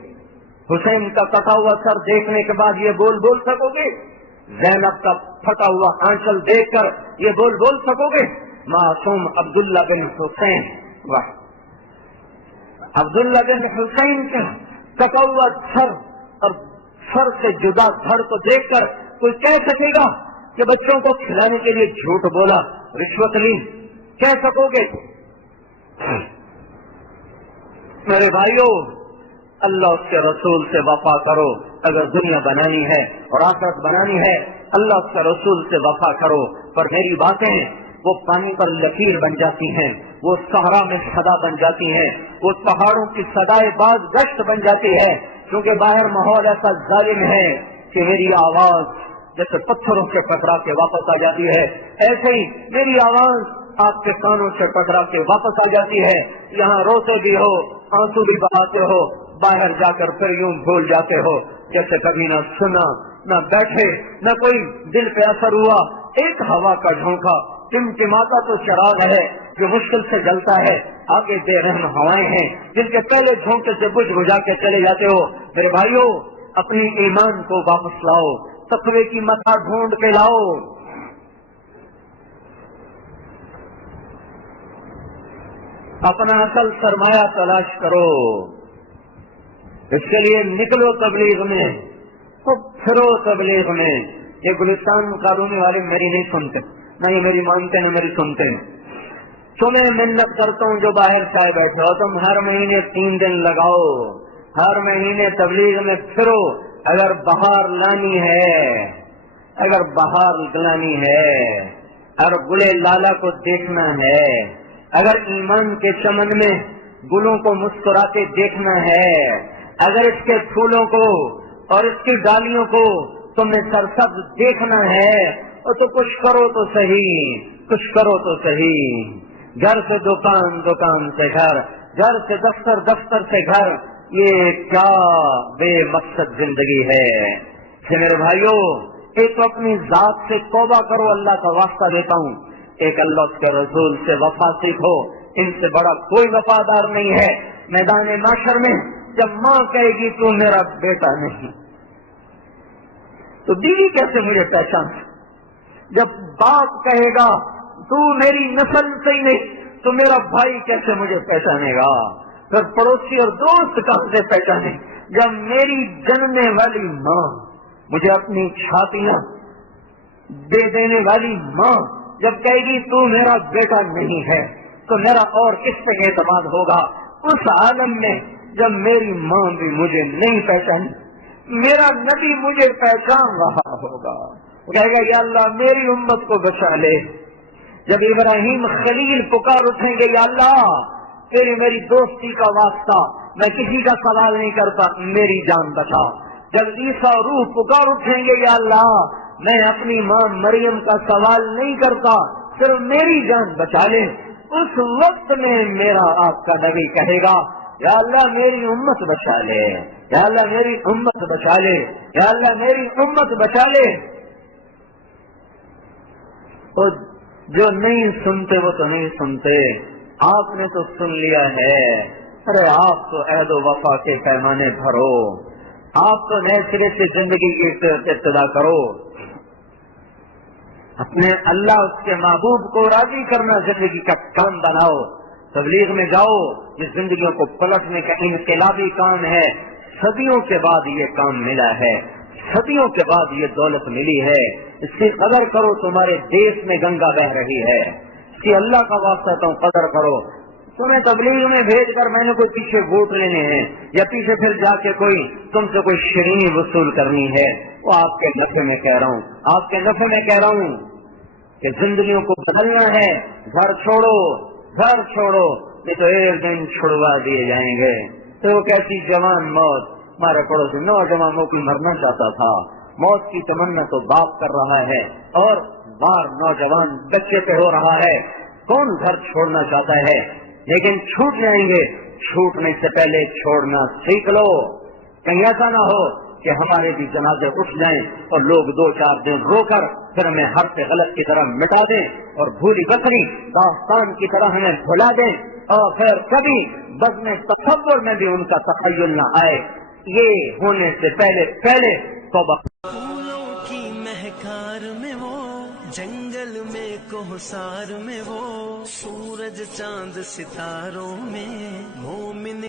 حسین کا کٹا ہوا سر دیکھنے کے بعد یہ بول سکو گے؟ زینب کا پھٹا ہوا آنچل دیکھ کر یہ بول سکو گے؟ معصوم عبداللہ بن حسین، واہ، عبداللہ بن حسین کا کٹا ہوا سر اور سر سے جدا دھڑ کو دیکھ کر کوئی کہہ سکے گا کہ بچوں کو کھلانے کے لیے جھوٹ بولا، رشوت لی؟ کہہ سکو گے؟ میرے بھائیوں، اللہ اس کے رسول سے وفا کرو. اگر دنیا بنانی ہے اور آخرت بنانی ہے، اللہ اس کے رسول سے وفا کرو. پر میری باتیں وہ پانی پر لکیر بن جاتی ہیں، وہ صحرا میں صدا بن جاتی ہیں، وہ پہاڑوں کی صدائے باز گشت بن جاتی ہے. کیونکہ باہر ماحول ایسا ظالم ہے کہ میری آواز جیسے پتھروں سے ٹکرا کے واپس آ جاتی ہے، ایسے ہی میری آواز آپ کے کانوں سے ٹکرا کے واپس آ جاتی ہے. یہاں روتے بھی ہو، آنسو بھی بہاتے ہو، باہر جا کر پھر یوں بھول جاتے ہو جیسے کبھی نہ سنا، نہ بیٹھے، نہ کوئی دل پہ اثر ہوا. ایک ہوا کا جھونکا ٹمٹماتا تو چراغ ہے جو مشکل سے جلتا ہے، آگے بے رحم ہوائیں ہیں جن کے پہلے جھونکے سے بجھا کے چلے جاتے ہو. میرے بھائیوں، اپنی ایمان کو واپس لاؤ، تقوی کی متا ڈھونڈ کے لاؤ. اپنا اصل سرمایہ تلاش کرو. اس کے لیے نکلو تبلیغ میں، خود پھرو تبلیغ میں. یہ گلستان قانونی والے میری نہیں سنتے، نہ یہ میری مانتے نہ میری سنتے. تمہیں منت کرتا ہوں جو باہر سے آئے بیٹھے ہو، تم ہر مہینے 3 دن لگاؤ، ہر مہینے تبلیغ میں پھرو. اگر بہار لانی ہے، اگر گلے لالا کو دیکھنا ہے، اگر ایمان کے چمن میں گلوں کو مسکراتے دیکھنا ہے، اگر اس کے پھولوں کو اور اس کی ڈالیوں کو تم نے سرسبز دیکھنا ہے تو کچھ کرو تو صحیح. گھر سے دکان، دکان سے گھر، گھر سے دفتر، دفتر سے گھر، یہ کیا بے مقصد زندگی ہے۔ کہ میرے بھائیوں، ایک تو اپنی ذات سے توبہ کرو، اللہ کا واسطہ دیتا ہوں، ایک اللہ کے رسول سے وفا سیکھو، ان سے بڑا کوئی وفادار نہیں ہے۔ میدان معاشر میں جب ماں کہے گی تو میرا بیٹا نہیں، تو بیوی کیسے مجھے پہچان؟ جب باپ کہے گا تو میری نسل سے ہی نہیں تو میرا بھائی کیسے مجھے پہچانے گا؟ پھر پڑوسی اور دوست کہاں سے پہچانے؟ جب میری جننے والی ماں، مجھے اپنی چھاتیاں دے دینے والی ماں جب کہے گی تو میرا بیٹا نہیں ہے، تو میرا اور کس پہ اعتماد ہوگا؟ اس عالم میں جب میری ماں بھی مجھے نہیں پہچانی، میرا نبی مجھے پہچان رہا ہوگا، کہے گا یا اللہ میری امت کو بچا لے۔ جب ابراہیم خلیل پکار اٹھیں گے یا اللہ تیری میری دوستی کا واسطہ، میں کسی کا سوال نہیں کرتا، میری جان بچا۔ جب عیسیٰ روح پکار اٹھیں گے یا اللہ میں اپنی ماں مریم کا سوال نہیں کرتا، صرف میری جان بچا لے، اس وقت میں میرا آپ کا نبی کہے گا یا اللہ میری امت بچا لے، یا اللہ میری امت بچا لے، یا اللہ میری امت بچا لے۔ تو جو نہیں سنتے وہ تو نہیں سنتے، آپ نے تو سن لیا ہے، ارے آپ تو عہد و وفا کے پیمانے بھرو، آپ تو نئے سرے سے زندگی کی ابتدا کرو، اپنے اللہ اس کے محبوب کو راضی کرنا زندگی کا کام بناؤ، تبلیغ میں جاؤ، یہ زندگیوں کو پلٹنے کا انقلابی کام ہے، صدیوں کے بعد یہ کام ملا ہے، صدیوں کے بعد یہ دولت ملی ہے، اس کی قدر کرو، تمہارے دیش میں گنگا بہ رہی ہے، اس کی اللہ کا واسطہ تم قدر کرو۔ تمہیں تبلیغ میں بھیج کر میں نے کوئی پیچھے ووٹ لینے ہیں یا پیچھے پھر جا کے کوئی تم سے کوئی شرینی وصول کرنی ہے، وہ آپ کے نفع میں کہہ رہا ہوں، آپ کے نفع میں کہہ رہا ہوں کہ زندگیوں کو بدلنا ہے، گھر چھوڑو، گھر چھوڑو، یہ تو ایک دن چھڑوا دیے جائیں گے۔ تو وہ کیسی جوان موت، ہمارے پڑوسی نوجوانوں کی مرنا چاہتا تھا، موت کی تمنا تو باپ کر رہا ہے اور بار نوجوان بچے پہ ہو رہا ہے، کون گھر چھوڑنا چاہتا ہے؟ لیکن چھوٹ جائیں گے، چھوٹنے سے پہلے چھوڑنا سیکھ لو، کہیں ایسا نہ ہو کہ ہمارے بھی جنازے اٹھ جائیں اور لوگ 2-4 دن رو کر پھر ہمیں ہر سے غلط کی طرح مٹا دیں اور بھولی بکری داستان کی طرح ہمیں بھلا دیں، اور پھر کبھی بزم تصور میں بھی ان کا تخیل نہ آئے۔ یہ ہونے سے پہلے توبہ۔ پھولوں کی مہکار میں وہ، جنگل میں کوہسار میں وہ، سورج چاند ستاروں میں مومن